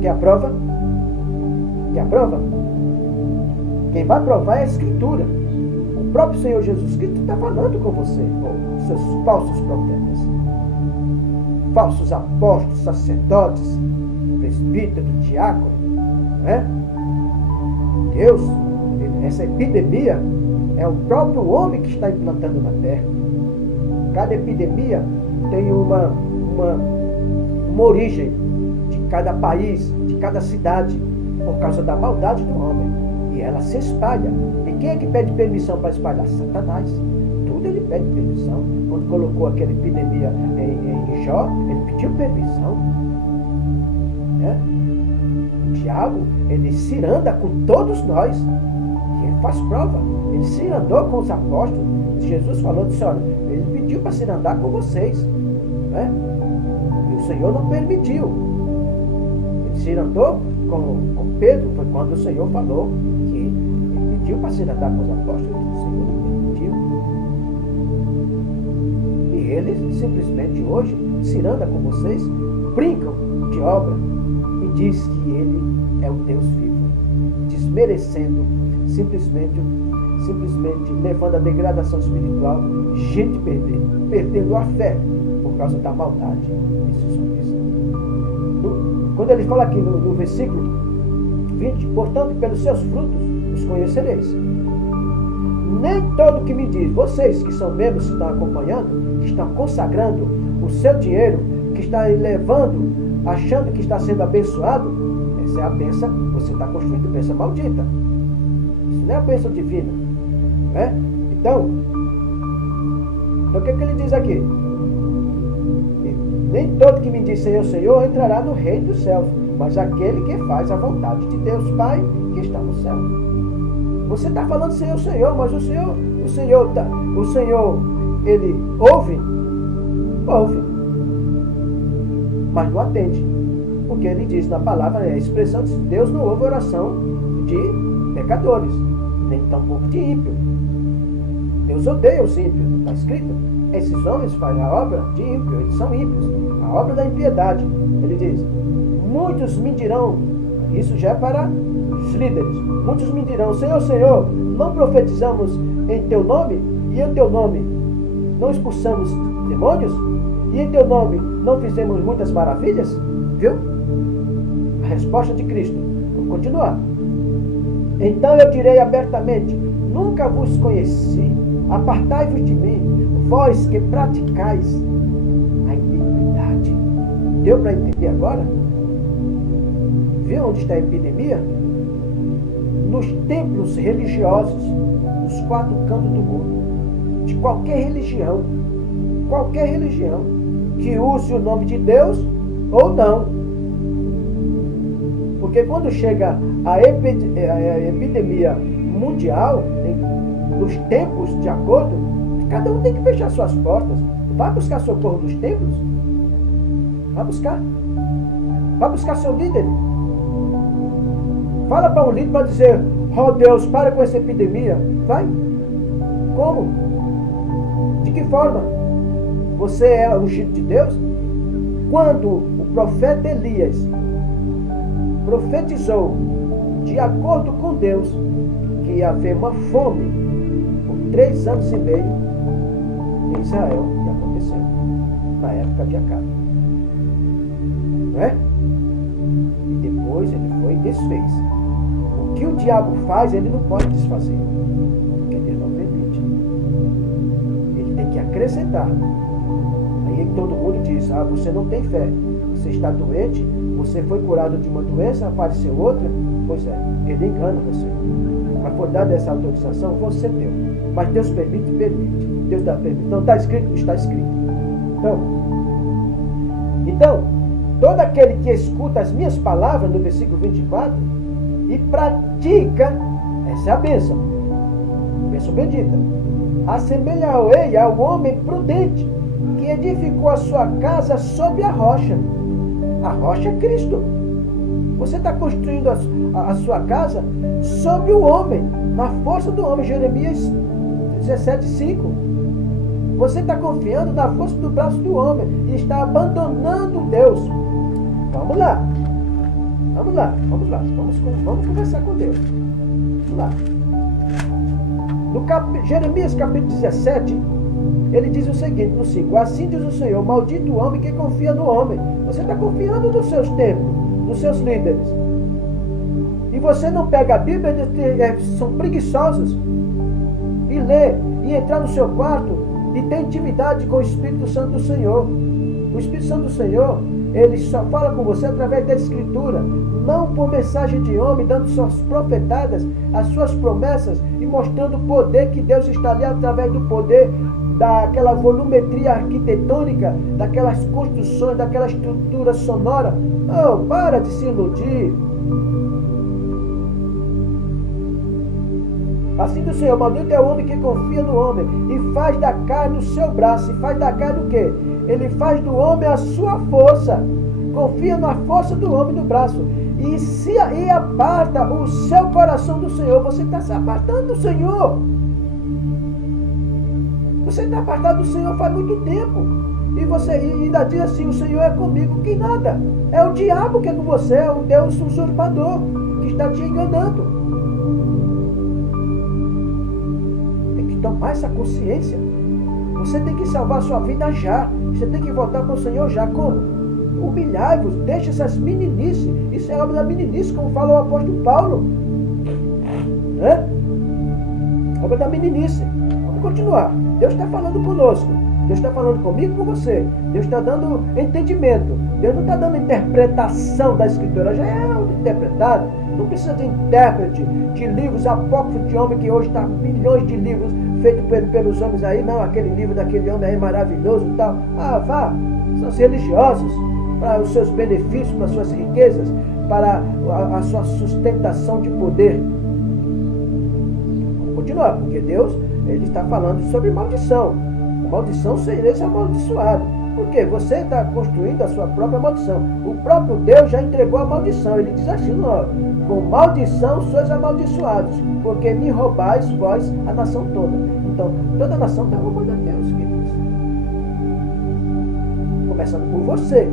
Quer a prova? Quer a prova? Quem vai provar é a Escritura. O próprio Senhor Jesus Cristo está falando com você, com seus falsos profetas, falsos apóstolos, sacerdotes, presbíteros, diáconos, né? Deus, essa epidemia é o próprio homem que está implantando na terra. Cada epidemia tem uma origem de cada país, de cada cidade, por causa da maldade do homem. E ela se espalha. E quem é que pede permissão para espalhar? Satanás. Tudo ele pede permissão. Quando colocou aquela epidemia em Jó, ele pediu permissão. Né? O diabo, ele ciranda com todos nós. E ele faz prova. Ele cirandou com os apóstolos. Jesus falou, disse, olha, ele pediu para cirandar com vocês. Né? E o Senhor não permitiu. Ele cirandou com Pedro, foi quando o Senhor falou que ele pediu para cirandar com os apóstolos. O Senhor não permitiu. E ele simplesmente hoje ciranda com vocês, brincam de obra e diz que ele é o Deus vivo, desmerecendo, simplesmente levando a degradação espiritual, gente perdendo a fé por causa da maldade desses homens. Quando ele fala aqui no versículo 20, portanto, pelos seus frutos os conhecereis. Nem todo que me diz, vocês que são membros, que estão acompanhando, que estão consagrando o seu dinheiro, que está levando, achando que está sendo abençoado, essa é a bênção, você está construindo bênção maldita. Isso não é a bênção divina. Né? Então o que ele diz aqui? Nem todo que me diz Senhor, Senhor entrará no reino dos céus, mas aquele que faz a vontade de Deus Pai que está no céu. Você está falando Senhor, Senhor, mas o Senhor, ele ouve, mas não atende, porque ele diz na palavra, a expressão de Deus não ouve oração de pecadores, nem tampouco de ímpio. Deus odeia os ímpios, está escrito. Esses homens fazem a obra de ímpio, eles são ímpios, a obra da impiedade. Ele diz, muitos me dirão, isso já é para os líderes, muitos me dirão, Senhor, Senhor, não profetizamos em teu nome, e em teu nome não expulsamos demônios, e em teu nome não fizemos muitas maravilhas? Viu? A resposta de Cristo. Vamos continuar. Então eu direi abertamente, nunca vos conheci, apartai-vos de mim, vós que praticais a iniquidade. Deu para entender agora? Viu onde está a epidemia? Nos templos religiosos, nos 4 cantos do mundo, de qualquer religião, que use o nome de Deus ou não. Porque quando chega a epidemia mundial, nos templos de acordo, cada um tem que fechar suas portas. Vai buscar socorro dos templos. Vai buscar seu líder. Fala para um líder para dizer, oh Deus, para com essa epidemia. Vai. Como? De que forma? Você é ungido de Deus? Quando o profeta Elias profetizou, de acordo com Deus, que ia haver uma fome por 3 anos e meio em Israel, que aconteceu na época de Acabe. Não é? E depois ele foi e desfez. O que o diabo faz, ele não pode desfazer, porque Deus não permite. Ele tem que acrescentar. Aí todo mundo diz: ah, você não tem fé, você está doente, você foi curado de uma doença, apareceu outra. Pois é, ele engana você. Mas foi dada essa autorização, você deu. Mas Deus permite, permite. Deus dá permissão. Está escrito? Está escrito. Então, todo aquele que escuta as minhas palavras, no versículo 24, e pratica, essa é a bênção. Bênção bendita. Assemelhar-ei ao homem prudente, que edificou a sua casa sobre a rocha. A rocha é Cristo. Você está construindo a sua casa sobre o homem, na força do homem. Jeremias 17:5. Você está confiando na força do braço do homem e está abandonando Deus. Vamos lá. Vamos conversar com Deus. Vamos lá. No Jeremias capítulo 17, ele diz o seguinte, no 5: assim diz o Senhor, maldito o homem que confia no homem. Você está confiando nos seus templos, nos seus líderes. E você não pega a Bíblia, eles são preguiçosos. E lê, e entrar no seu quarto, e ter intimidade com o Espírito Santo do Senhor. O Espírito Santo do Senhor, ele só fala com você através da Escritura, não por mensagem de homem, dando suas profetadas, as suas promessas, e mostrando o poder que Deus está ali através do poder, daquela volumetria arquitetônica, daquelas construções, daquela estrutura sonora. Não, para de se iludir. Assim do Senhor, maldito é o homem que confia no homem e faz da carne o seu braço. E faz da carne o quê? Ele faz do homem a sua força. Confia na força do homem no braço. E aparta o seu coração do Senhor. Você está se apartando do Senhor. Você está apartado do Senhor faz muito tempo. E você ainda diz assim: o Senhor é comigo. Que nada. É o diabo que é com você. É o Deus usurpador que está te enganando. Tomar essa consciência. Você tem que salvar a sua vida já. Você tem que voltar para o Senhor já. Como? Humilhai-vos, deixa essas meninices. Isso é obra da meninice, como fala o apóstolo Paulo. Obra da meninice. Vamos continuar. Deus está falando conosco. Deus está falando comigo e com você. Deus está dando entendimento. Deus não está dando interpretação da Escritura. Já é interpretado. Não precisa de intérprete, de livros apócrifos de homem, que hoje está milhões de livros feitos pelos homens aí. Não, aquele livro daquele homem aí maravilhoso e tal. Ah, vá. São os religiosos, para os seus benefícios, para as suas riquezas, para a sua sustentação de poder. Vamos continuar, porque Deus, ele está falando sobre maldição. A maldição seria esse amaldiçoado. Porque você está construindo a sua própria maldição. O próprio Deus já entregou a maldição. Ele diz assim: ó, com maldição sois amaldiçoados, porque me roubais vós a nação toda. Então, toda a nação está roubando a Deus, queridos. Começando por você,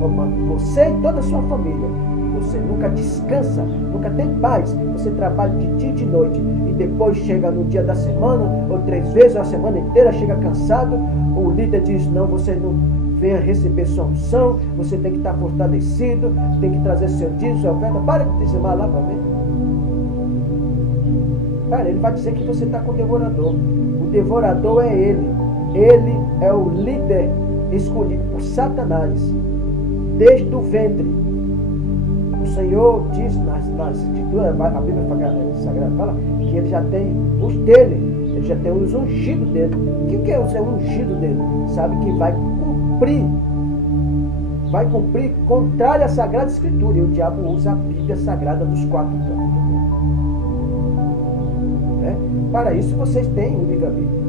roubando você e toda a sua família. E você nunca descansa, nunca tem paz. Você trabalha de dia e de noite. E depois chega no dia da semana, ou 3 vezes, ou a semana inteira, chega cansado. O líder diz: não, você não venha receber sua unção, você tem que estar fortalecido, tem que trazer seu dízimo, sua oferta. Para de dizimar lá para ver. Cara, ele vai dizer que você está com o devorador. O devorador é ele. Ele é o líder escolhido por Satanás desde o ventre. O Senhor diz nas Escrituras, a Bíblia Sagrada fala que ele já tem os dele. Ele já tem os ungidos dele. O que é o seu ungido dele? Sabe que vai cumprir contrário à Sagrada Escritura. E o diabo usa a Bíblia Sagrada dos 4 cantos do mundo. Para isso vocês têm um livro-bíblia.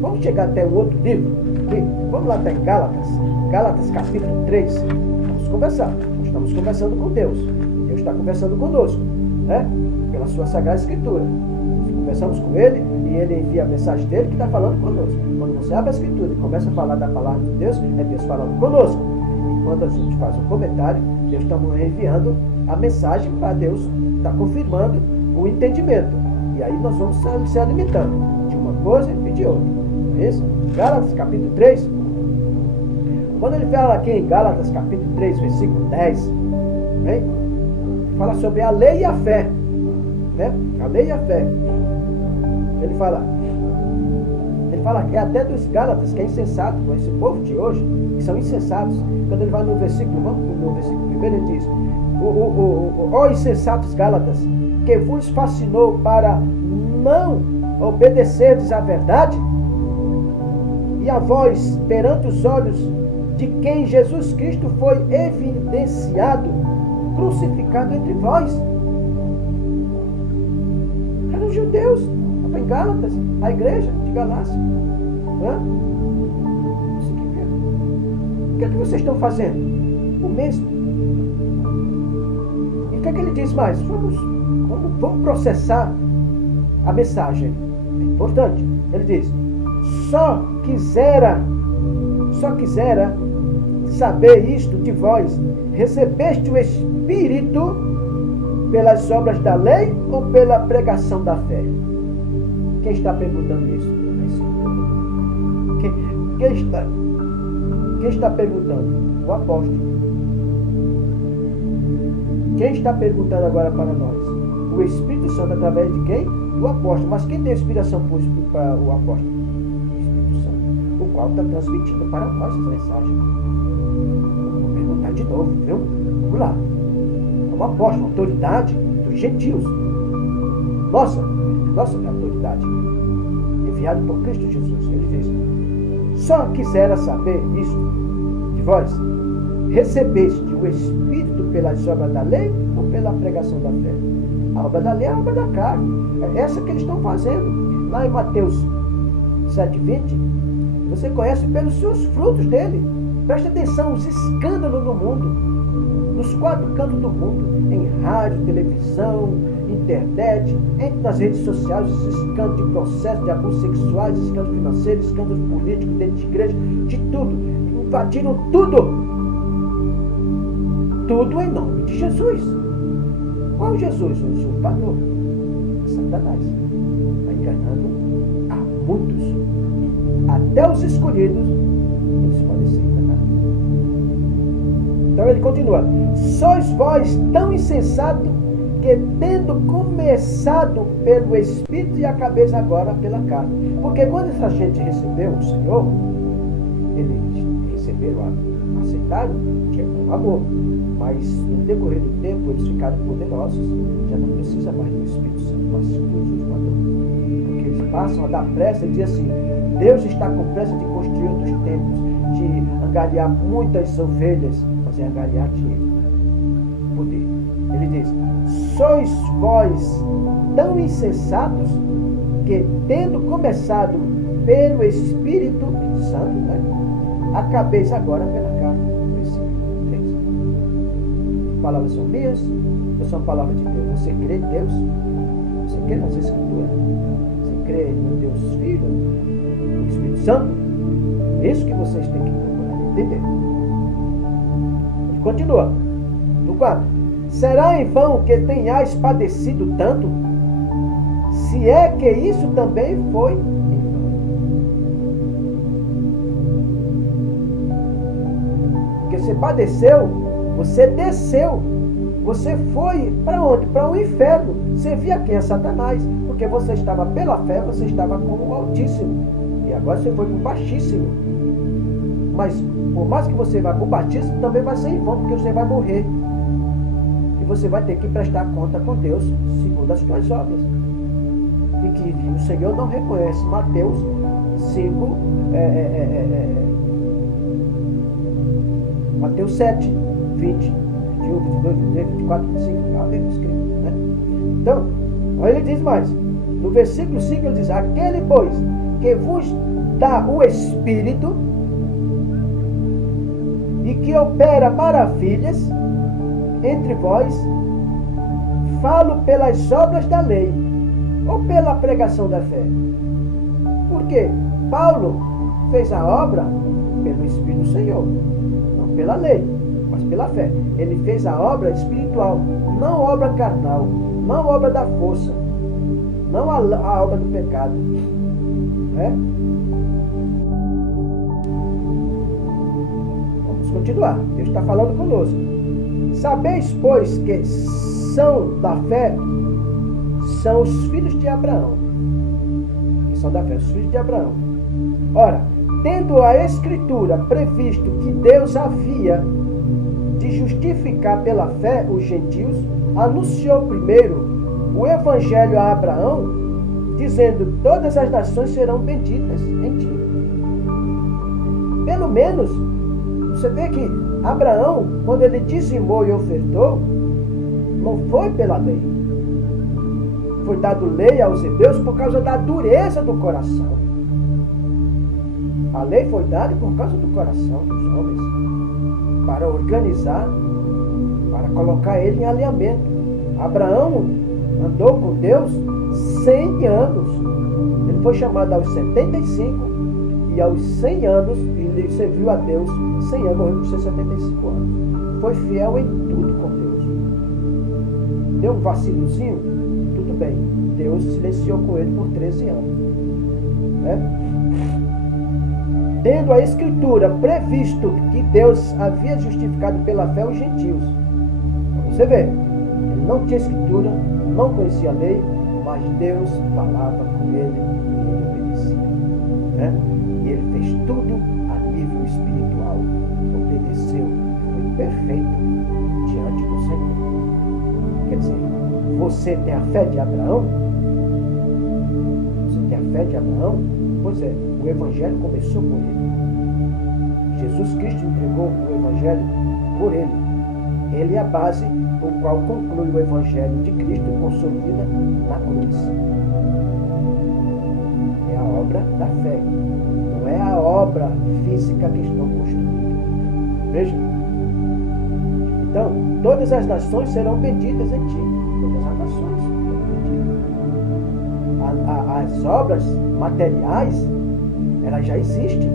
Vamos chegar até um outro livro. Vamos lá até em Gálatas. Gálatas capítulo 3. Vamos conversar. Nós estamos conversando com Deus. Deus está conversando conosco. Pela sua Sagrada Escritura. conversamos com ele e ele envia a mensagem dele que está falando conosco. Quando você abre a Escritura e começa a falar da palavra de Deus, é Deus falando conosco. E quando a gente faz um comentário, Deus está enviando a mensagem para Deus estar confirmando o entendimento. E aí nós vamos se alimentando de uma coisa e de outra. Não é isso? Gálatas capítulo 3. Quando ele fala aqui em Gálatas capítulo 3, versículo 10, né? Fala sobre a lei e a fé. Né? A lei e a fé. Ele fala que até dos Gálatas, que é insensato com esse povo de hoje, que são insensatos. Quando ele vai no versículo, vamos no versículo primeiro, ele diz: ó insensatos Gálatas, que vos fascinou para não obedecerdes à verdade, e a vós, perante os olhos de quem Jesus Cristo foi evidenciado, crucificado entre vós. Eram judeus, estava em Gálatas, a igreja de Galácia. O que é que vocês estão fazendo? O mesmo. E o que é que ele diz mais? Vamos processar a mensagem. É importante. Ele diz: só quisera saber isto de vós: recebeste o Espírito pelas obras da lei ou pela pregação da fé? Quem está perguntando isso? Quem está perguntando? O apóstolo. Quem está perguntando agora para nós? O Espírito Santo através de quem? Do apóstolo. Mas quem tem inspiração para o apóstolo? O Espírito Santo, o qual está transmitindo para nós essa mensagem. Vou perguntar de novo, viu? Vamos lá. É o apóstolo, autoridade dos gentios. Nossa autoridade. Enviado por Cristo Jesus. Ele diz: só quisera saber isto de vós: recebeste o Espírito pelas obras da lei ou pela pregação da fé? A obra da lei é a obra da carne. É essa que eles estão fazendo. Lá em Mateus 7,20, você conhece pelos seus frutos dele. Preste atenção, os escândalos no mundo, nos 4 cantos do mundo, em rádio, televisão, internet, nas redes sociais, os escândalos de processo de abusos sexuais, escândalos financeiros, escândalos políticos dentro de igreja, de tudo. Invadiram tudo. Tudo em nome de Jesus. Qual Jesus? O usurpador. Satanás. Está enganando a muitos. Até os escolhidos, eles podem ser enganados. Então ele continua: sois vós tão insensato que, tendo começado pelo Espírito, e acabéis agora pela carne. Porque quando essa gente recebeu o Senhor, eles receberam, aceitaram, tinha com amor. Mas no decorrer do tempo eles ficaram poderosos. Já não precisa mais do Espírito Santo, mas sim do usurpador. Porque eles passam a dar pressa e dizem assim: Deus está com pressa de construir outros templos, de angariar muitas ovelhas, mas é angariar dinheiro, poder. Ele diz: sois vós tão insensatos que, tendo começado pelo Espírito Santo, né, acabeis agora pela carne. Versículo 3. Palavras são minhas, ou são palavras de Deus? Você crê em Deus? Você crê nas Escrituras? Você crê no Deus Filho, no Espírito Santo? É isso que vocês têm que procurar entender. Ele continua. No 4. Será em vão que tenhais padecido tanto? Se é que isso também foi em vão. Porque você padeceu, você desceu, você foi para onde? Para o inferno. Você via quem é Satanás, porque você estava pela fé, você estava com o Altíssimo, e agora você foi para o Baixíssimo. Mas por mais que você vá para o Baixíssimo, também vai ser em vão, porque você vai morrer. Você vai ter que prestar conta com Deus segundo as suas obras. E que o Senhor não reconhece. Mateus 5, Mateus 7, 20, 21, 22, 23, 24, 25, está bem escrito, né? Então, aí ele diz mais. No versículo 5 ele diz: aquele, pois, que vos dá o Espírito e que opera maravilhas entre vós, falo pelas obras da lei. ou pela pregação da fé? Porque Paulo fez a obra pelo Espírito do Senhor, não pela lei, mas pela fé. Ele fez a obra espiritual, não obra carnal, não obra da força, não a obra do pecado. Né? Vamos continuar. Deus está falando conosco. Sabeis, pois, que são da fé, são os filhos de Abraão. Que são da fé, os filhos de Abraão. Ora, tendo a Escritura previsto que Deus havia de justificar pela fé os gentios, anunciou primeiro o Evangelho a Abraão, dizendo: todas as nações serão benditas em ti. Pelo menos, você vê que Abraão, quando ele dizimou e ofertou, não foi pela lei. Foi dado lei aos hebreus por causa da dureza do coração. A lei foi dada por causa do coração dos homens, para organizar, para colocar ele em alinhamento. Abraão andou com Deus 100 anos. Ele foi chamado aos 75 e aos 100 anos ele serviu a Deus 100 anos, morreu com 75 anos. Foi fiel em tudo com Deus. Deu um vacilozinho? Tudo bem. Deus silenciou com ele por 13 anos. Né? Tendo a Escritura previsto que Deus havia justificado pela fé os gentios. Você vê, ele não tinha Escritura, não conhecia a lei, mas Deus falava com ele e ele obedecia. Né? E ele fez tudo a nível espiritual. Obedeceu, foi perfeito diante do Senhor. Quer dizer, você tem a fé de Abraão? Você tem a fé de Abraão? Pois é, o Evangelho começou por ele. Jesus Cristo entregou o Evangelho por ele. Ele é a base por qual conclui o Evangelho de Cristo e consolida na cruz. É a obra da fé, não é a obra física que estão construindo. Veja. Então, todas as nações serão benditas em ti. Todas as nações serão benditas. As obras materiais, elas já existem.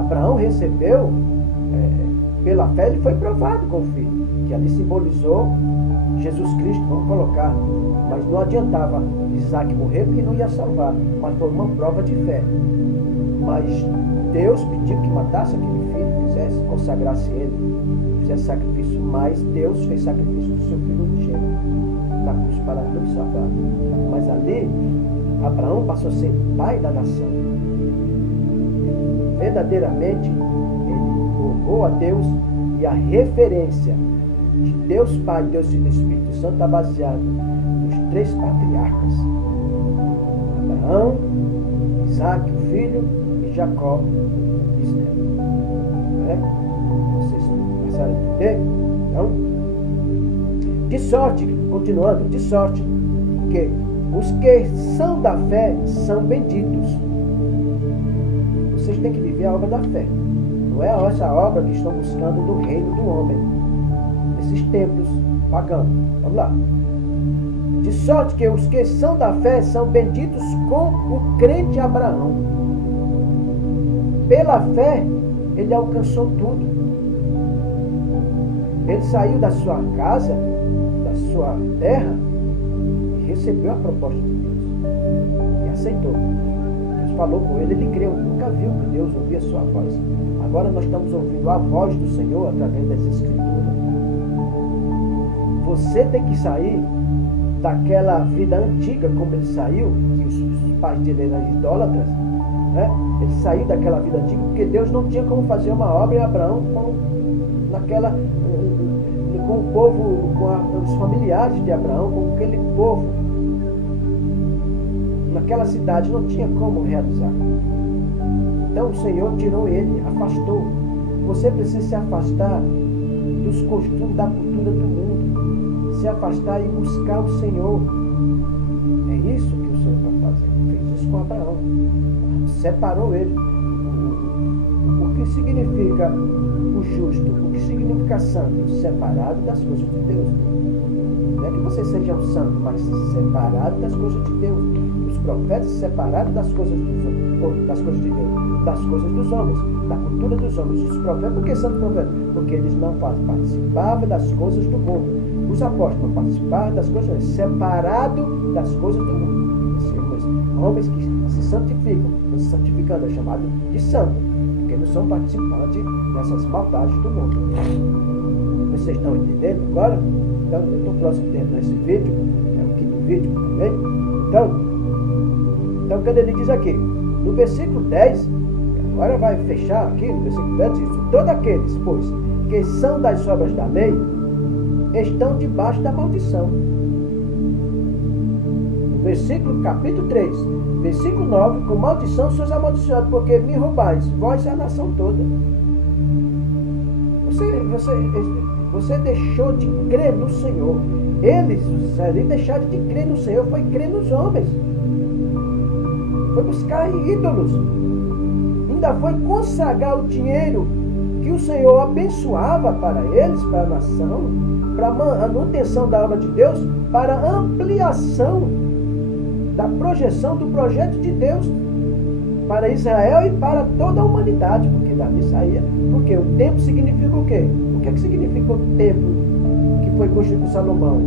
Abraão recebeu, pela fé, ele foi provado com o filho, que ali simbolizou Jesus Cristo, vamos colocar. Mas não adiantava Isaac morrer, porque não ia salvar. Mas foi uma prova de fé. Mas Deus pediu que matasse aquele filho, fizesse, consagrasse ele, fizesse sacrifício. Mas Deus fez sacrifício do seu filho unigênito na cruz para nos salvar. Mas ali, Abraão passou a ser pai da nação. Verdadeiramente, ele honrou a Deus, e a referência de Deus Pai, Deus Filho e Espírito Santo está baseada nos 3 patriarcas: Abraão, Isaac, o filho, e Jacó, Israel. Vocês começaram a entender? Então, de sorte, continuando, de sorte que os que são da fé são benditos. Vocês têm que viver a obra da fé. Não é essa obra que estão buscando do reino do homem, nesses templos pagãos. Vamos lá. De sorte que os que são da fé são benditos com o crente Abraão. Pela fé, ele alcançou tudo. Ele saiu da sua casa, da sua terra, e recebeu a proposta de Deus. E aceitou. Deus falou com ele, ele creu. Nunca viu que Deus ouvia a sua voz. Agora nós estamos ouvindo a voz do Senhor através das Escrituras. Você tem que sair daquela vida antiga, como ele saiu, que os pais dele eram idólatras, né? Ele saiu daquela vida antiga porque Deus não tinha como fazer uma obra em Abraão com o povo, com os familiares de Abraão, com aquele povo. Naquela cidade não tinha como realizar. Então o Senhor tirou ele, afastou. Você precisa se afastar dos costumes da cultura do mundo. Se afastar e buscar o Senhor. É isso que o Senhor está fazendo. Fez isso com Abraão. Separou ele. O que que significa o justo? O que significa santo? Separado das coisas de Deus. Não é que você seja um santo, mas separado das coisas de Deus. Os profetas separados das coisas dos homens, ou das coisas de Deus, das coisas dos homens, da cultura dos homens. Os profetas, por que santos profetas? Porque eles não participavam das coisas do mundo. Os apóstolos não participavam das coisas, separados das coisas do mundo. Homens que se santificam, não se santificando, é chamado de santo, porque não são participantes dessas maldades do mundo. Vocês estão entendendo agora? Então, eu estou próximo tempo nesse vídeo, é o quinto vídeo também. Então, quando ele diz aqui, no versículo 10, agora vai fechar aqui, no versículo 10, diz: todos aqueles, pois, que são das obras da lei, estão debaixo da maldição. Versículo, capítulo 3, versículo 9, com maldição sois amaldiçoados, porque me roubais, vós e a nação toda. Você deixou de crer no Senhor. Eles deixaram de crer no Senhor, foi crer nos homens. Foi buscar ídolos. Ainda foi consagrar o dinheiro que o Senhor abençoava para eles, para a nação, para a manutenção da obra de Deus, para a ampliação da projeção do projeto de Deus para Israel e para toda a humanidade, porque Davi saía, porque o templo significa o quê? O que é que significa o templo que foi construído por Salomão,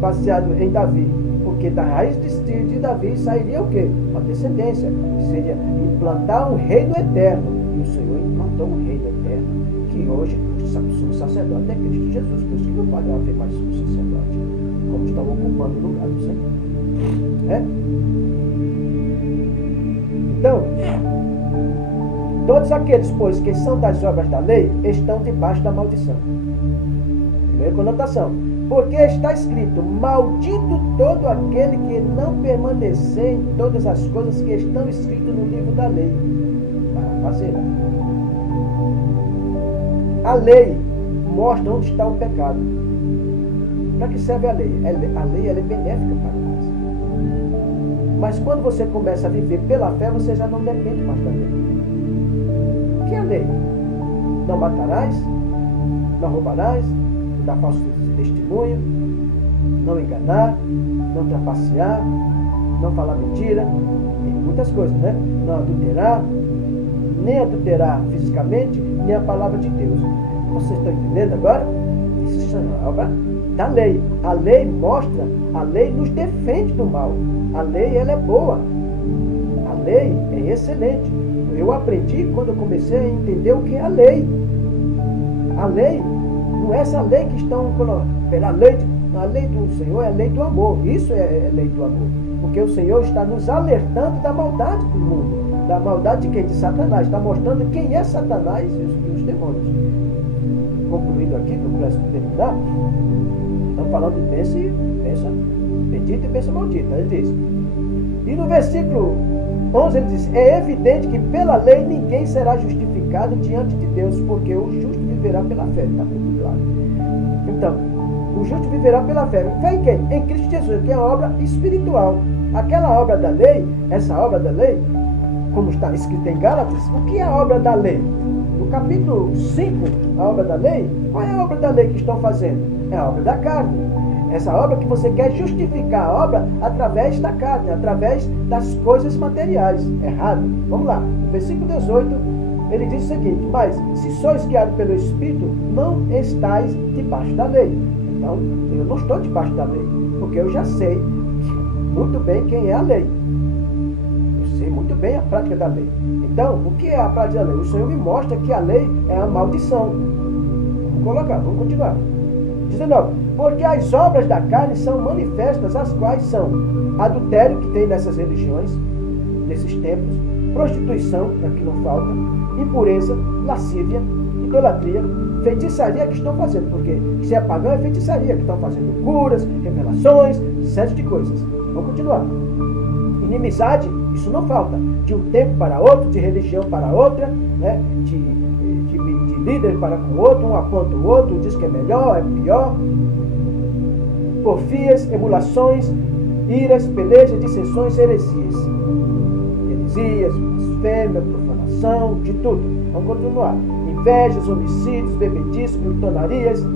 baseado em Davi? Porque da raiz de Davi sairia o quê? Uma descendência, que seria implantar um reino eterno, e o Senhor implantou um reino eterno, que hoje o sumo sacerdote é Cristo Jesus, por isso que não pode haver mais sumo sacerdote, como estão ocupando o lugar do Senhor. Então, todos aqueles, pois, que são das obras da lei, estão debaixo da maldição. Primeira conotação. Porque está escrito: maldito todo aquele que não permanecer em todas as coisas que estão escritas no livro da lei, para fazer. A lei mostra onde está o pecado. Para que serve a lei? A lei ela é benéfica para nós. Mas quando você começa a viver pela fé, você já não depende mais da lei. O que é a lei? Não matarás, não roubarás, não dar falso testemunho, não enganar, não trapacear, não falar mentira, tem muitas coisas, né? Não adulterar, nem adulterar fisicamente, nem a palavra de Deus. Vocês estão entendendo agora? Isso é obra da lei. A lei mostra, a lei nos defende do mal. A lei, ela é boa. A lei é excelente. Eu aprendi quando eu comecei a entender o que é a lei. A lei, não é essa lei que estão colocando. A lei do Senhor é a lei do amor. Isso é lei do amor. Porque o Senhor está nos alertando da maldade do mundo. Da maldade de quem? De Satanás. Está mostrando quem é Satanás e os demônios. Concluindo aqui, para o próximo terminar, estamos falando de bênção bendita e bênção maldita. Ele diz. E no versículo 11 ele diz: é evidente que pela lei ninguém será justificado diante de Deus, porque o justo viverá pela fé. Está muito claro. Então, o justo viverá pela fé. Fé em quem? Em Cristo Jesus, que é a obra espiritual. Aquela obra da lei, essa obra da lei, como está escrito em Gálatas, o que é a obra da lei? No capítulo 5, a obra da lei, qual é a obra da lei que estão fazendo? É a obra da carne. Essa obra que você quer justificar a obra através da carne, através das coisas materiais. Errado. Vamos lá. No versículo 18, ele diz o seguinte: mas se sois guiados pelo Espírito, não estáis debaixo da lei. Então, eu não estou debaixo da lei, porque eu já sei muito bem quem é a lei. Eu sei muito bem a prática da lei. Então, o que é a prática da lei? O Senhor me mostra que a lei é a maldição. Vamos continuar. 19. Porque as obras da carne são manifestas, as quais são adultério, que tem nessas religiões, nesses templos, prostituição, aqui não falta, impureza, lascívia, idolatria, feitiçaria que estão fazendo, porque se é pagão é feitiçaria, que estão fazendo curas, revelações, série de coisas. Vamos continuar. Inimizade, isso não falta, de um tempo para outro, de religião para outra, né? de líder para com o outro, um aponta o outro, diz que é melhor, é pior. Porfias, emulações, iras, pelejas, dissensões, heresias. Heresias, blasfêmia, discussão, de tudo. Vamos continuar. Invejas, homicídios, bebedices, glutonarias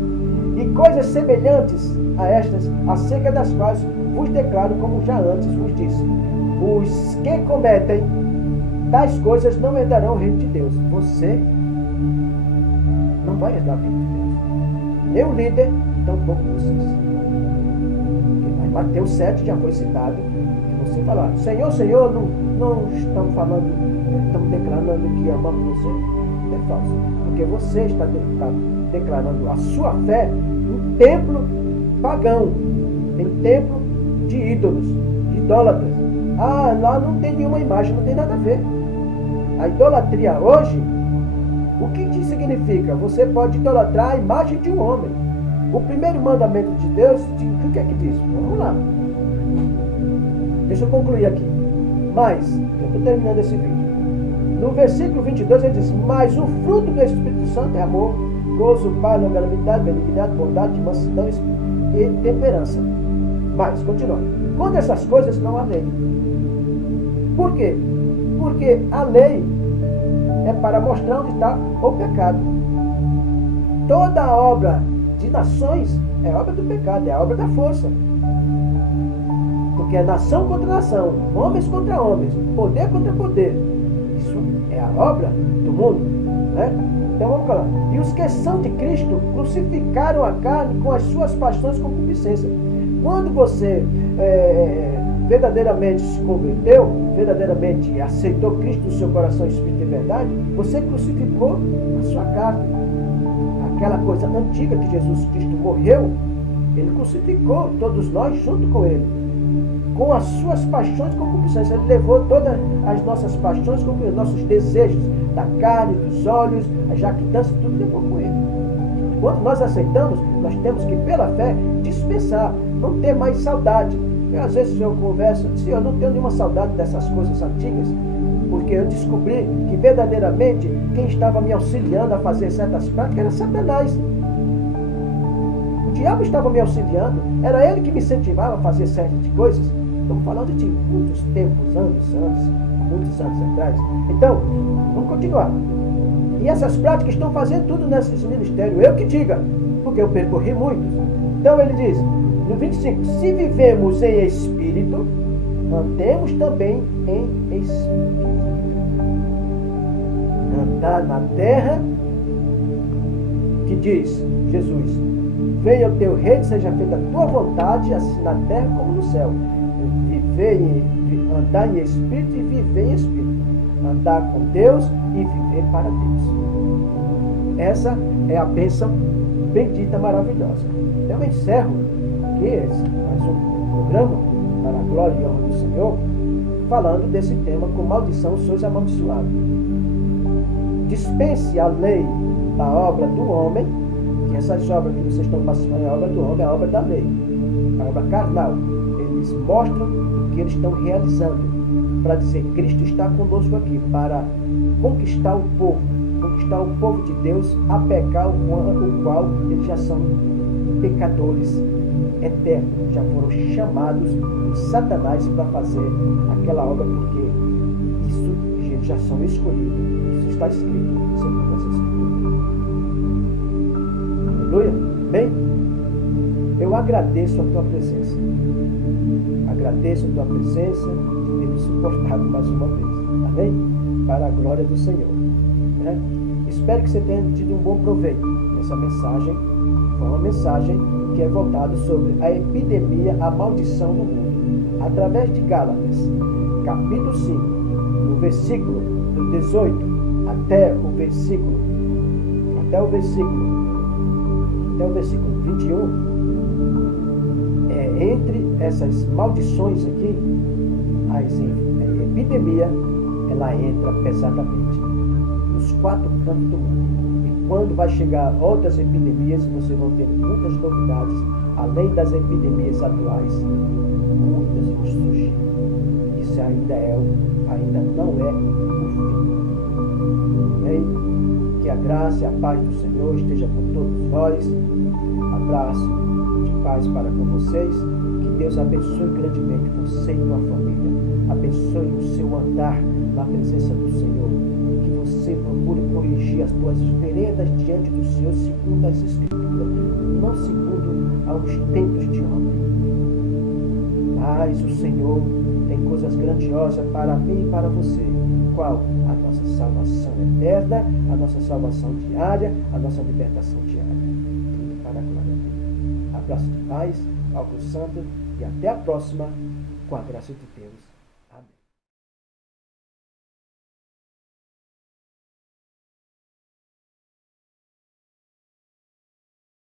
e coisas semelhantes a estas, acerca das quais vos declaro, como já antes vos disse. Os que cometem tais coisas não herdarão o reino de Deus. Você não vai herdar o reino de Deus. Nem o líder, tampouco vocês. Porque Mateus 7 já foi citado. Que você falar, Senhor, Senhor, não estamos falando, estamos declarando que amamos você. É falso. Porque você está declarando a sua fé em templo pagão, em templo de ídolos, de idólatras. Ah, lá não tem nenhuma imagem, não tem nada a ver. A idolatria hoje, o que significa? Você pode idolatrar a imagem de um homem. O primeiro mandamento de Deus, o que é que diz? Vamos lá. Deixa eu concluir aqui. Mas, eu estou terminando esse vídeo. No versículo 22 ele diz, mas o fruto do Espírito Santo é amor, gozo, paz, longanimidade, benignidade, bondade, mansidão e temperança. Mas, continuando. Contra essas coisas não há lei. Por quê? Porque a lei é para mostrar onde está o pecado. Toda a obra de nações é obra do pecado, é a obra da força. Porque é nação contra nação, homens contra homens, poder contra poder. Isso é a obra do mundo, né? Então vamos falar. E os que são de Cristo crucificaram a carne com as suas paixões e concupiscência. Quando você verdadeiramente se converteu, verdadeiramente aceitou Cristo no seu coração, espírito e verdade, você crucificou a sua carne. Aquela coisa antiga que Jesus Cristo morreu, ele crucificou todos nós junto com ele. Com as suas paixões e concupiscências. Ele levou todas as nossas paixões, os nossos desejos da carne, dos olhos, a jactância, tudo levou com ele. Quando nós aceitamos, nós temos que, pela fé, dispensar, não ter mais saudade. Às vezes eu converso, eu não tenho nenhuma saudade dessas coisas antigas, porque eu descobri que verdadeiramente quem estava me auxiliando a fazer certas práticas era Satanás. O diabo estava me auxiliando, era ele que me incentivava a fazer certas coisas. Estamos falando de muitos tempos, muitos anos atrás. Então, vamos continuar. E essas práticas estão fazendo tudo nesses ministérios. Eu que diga, porque eu percorri muitos. Então ele diz, no 25, se vivemos em espírito, andemos também em espírito. Andar na terra, que diz Jesus, venha o teu reino, seja feita a tua vontade, assim na terra como no céu. Andar em espírito e viver em espírito. Andar com Deus e viver para Deus. Essa é a bênção bendita, maravilhosa. Então eu encerro aqui mais um programa para a glória e honra do Senhor, falando desse tema, com maldição sois amaldiçoados. Dispense a lei da obra do homem, que essas obras que vocês estão participando é a obra do homem, é a obra da lei, a obra carnal. Eles mostram o que eles estão realizando, para dizer, Cristo está conosco aqui, para conquistar o povo de Deus, a pecar o qual eles já são pecadores eternos, já foram chamados por Satanás para fazer aquela obra, porque isso eles já são escolhidos, isso está escrito segundo essa escritura. Aleluia, bem, eu agradeço a tua presença, agradeço a tua presença de ter me suportado mais uma vez, amém? Para a glória do Senhor, né? Espero que você tenha tido um bom proveito nessa mensagem. Foi uma mensagem que é voltada sobre a epidemia, a maldição do mundo, através de Gálatas, capítulo 5, no versículo do 18 até o versículo 21. Entre essas maldições aqui, a epidemia, ela entra pesadamente nos 4 cantos do mundo. E quando vai chegar outras epidemias, vocês vão ter muitas novidades, além das epidemias atuais, muitas vão surgir. Isso ainda não é o fim. Amém? Que a graça e a paz do Senhor esteja com todos nós. Abraço de paz para com vocês. Que Deus abençoe grandemente você e tua família. Abençoe o seu andar na presença do Senhor. Que você procure corrigir as tuas veredas diante do Senhor segundo as Escrituras, não segundo aos tentos de homem. Mas o Senhor tem coisas grandiosas para mim e para você. Qual? A nossa salvação eterna, a nossa salvação diária, a nossa libertação diária. Tudo para a glória de Deus. Abraço de paz, álcool santo e até a próxima, com a graça de Deus.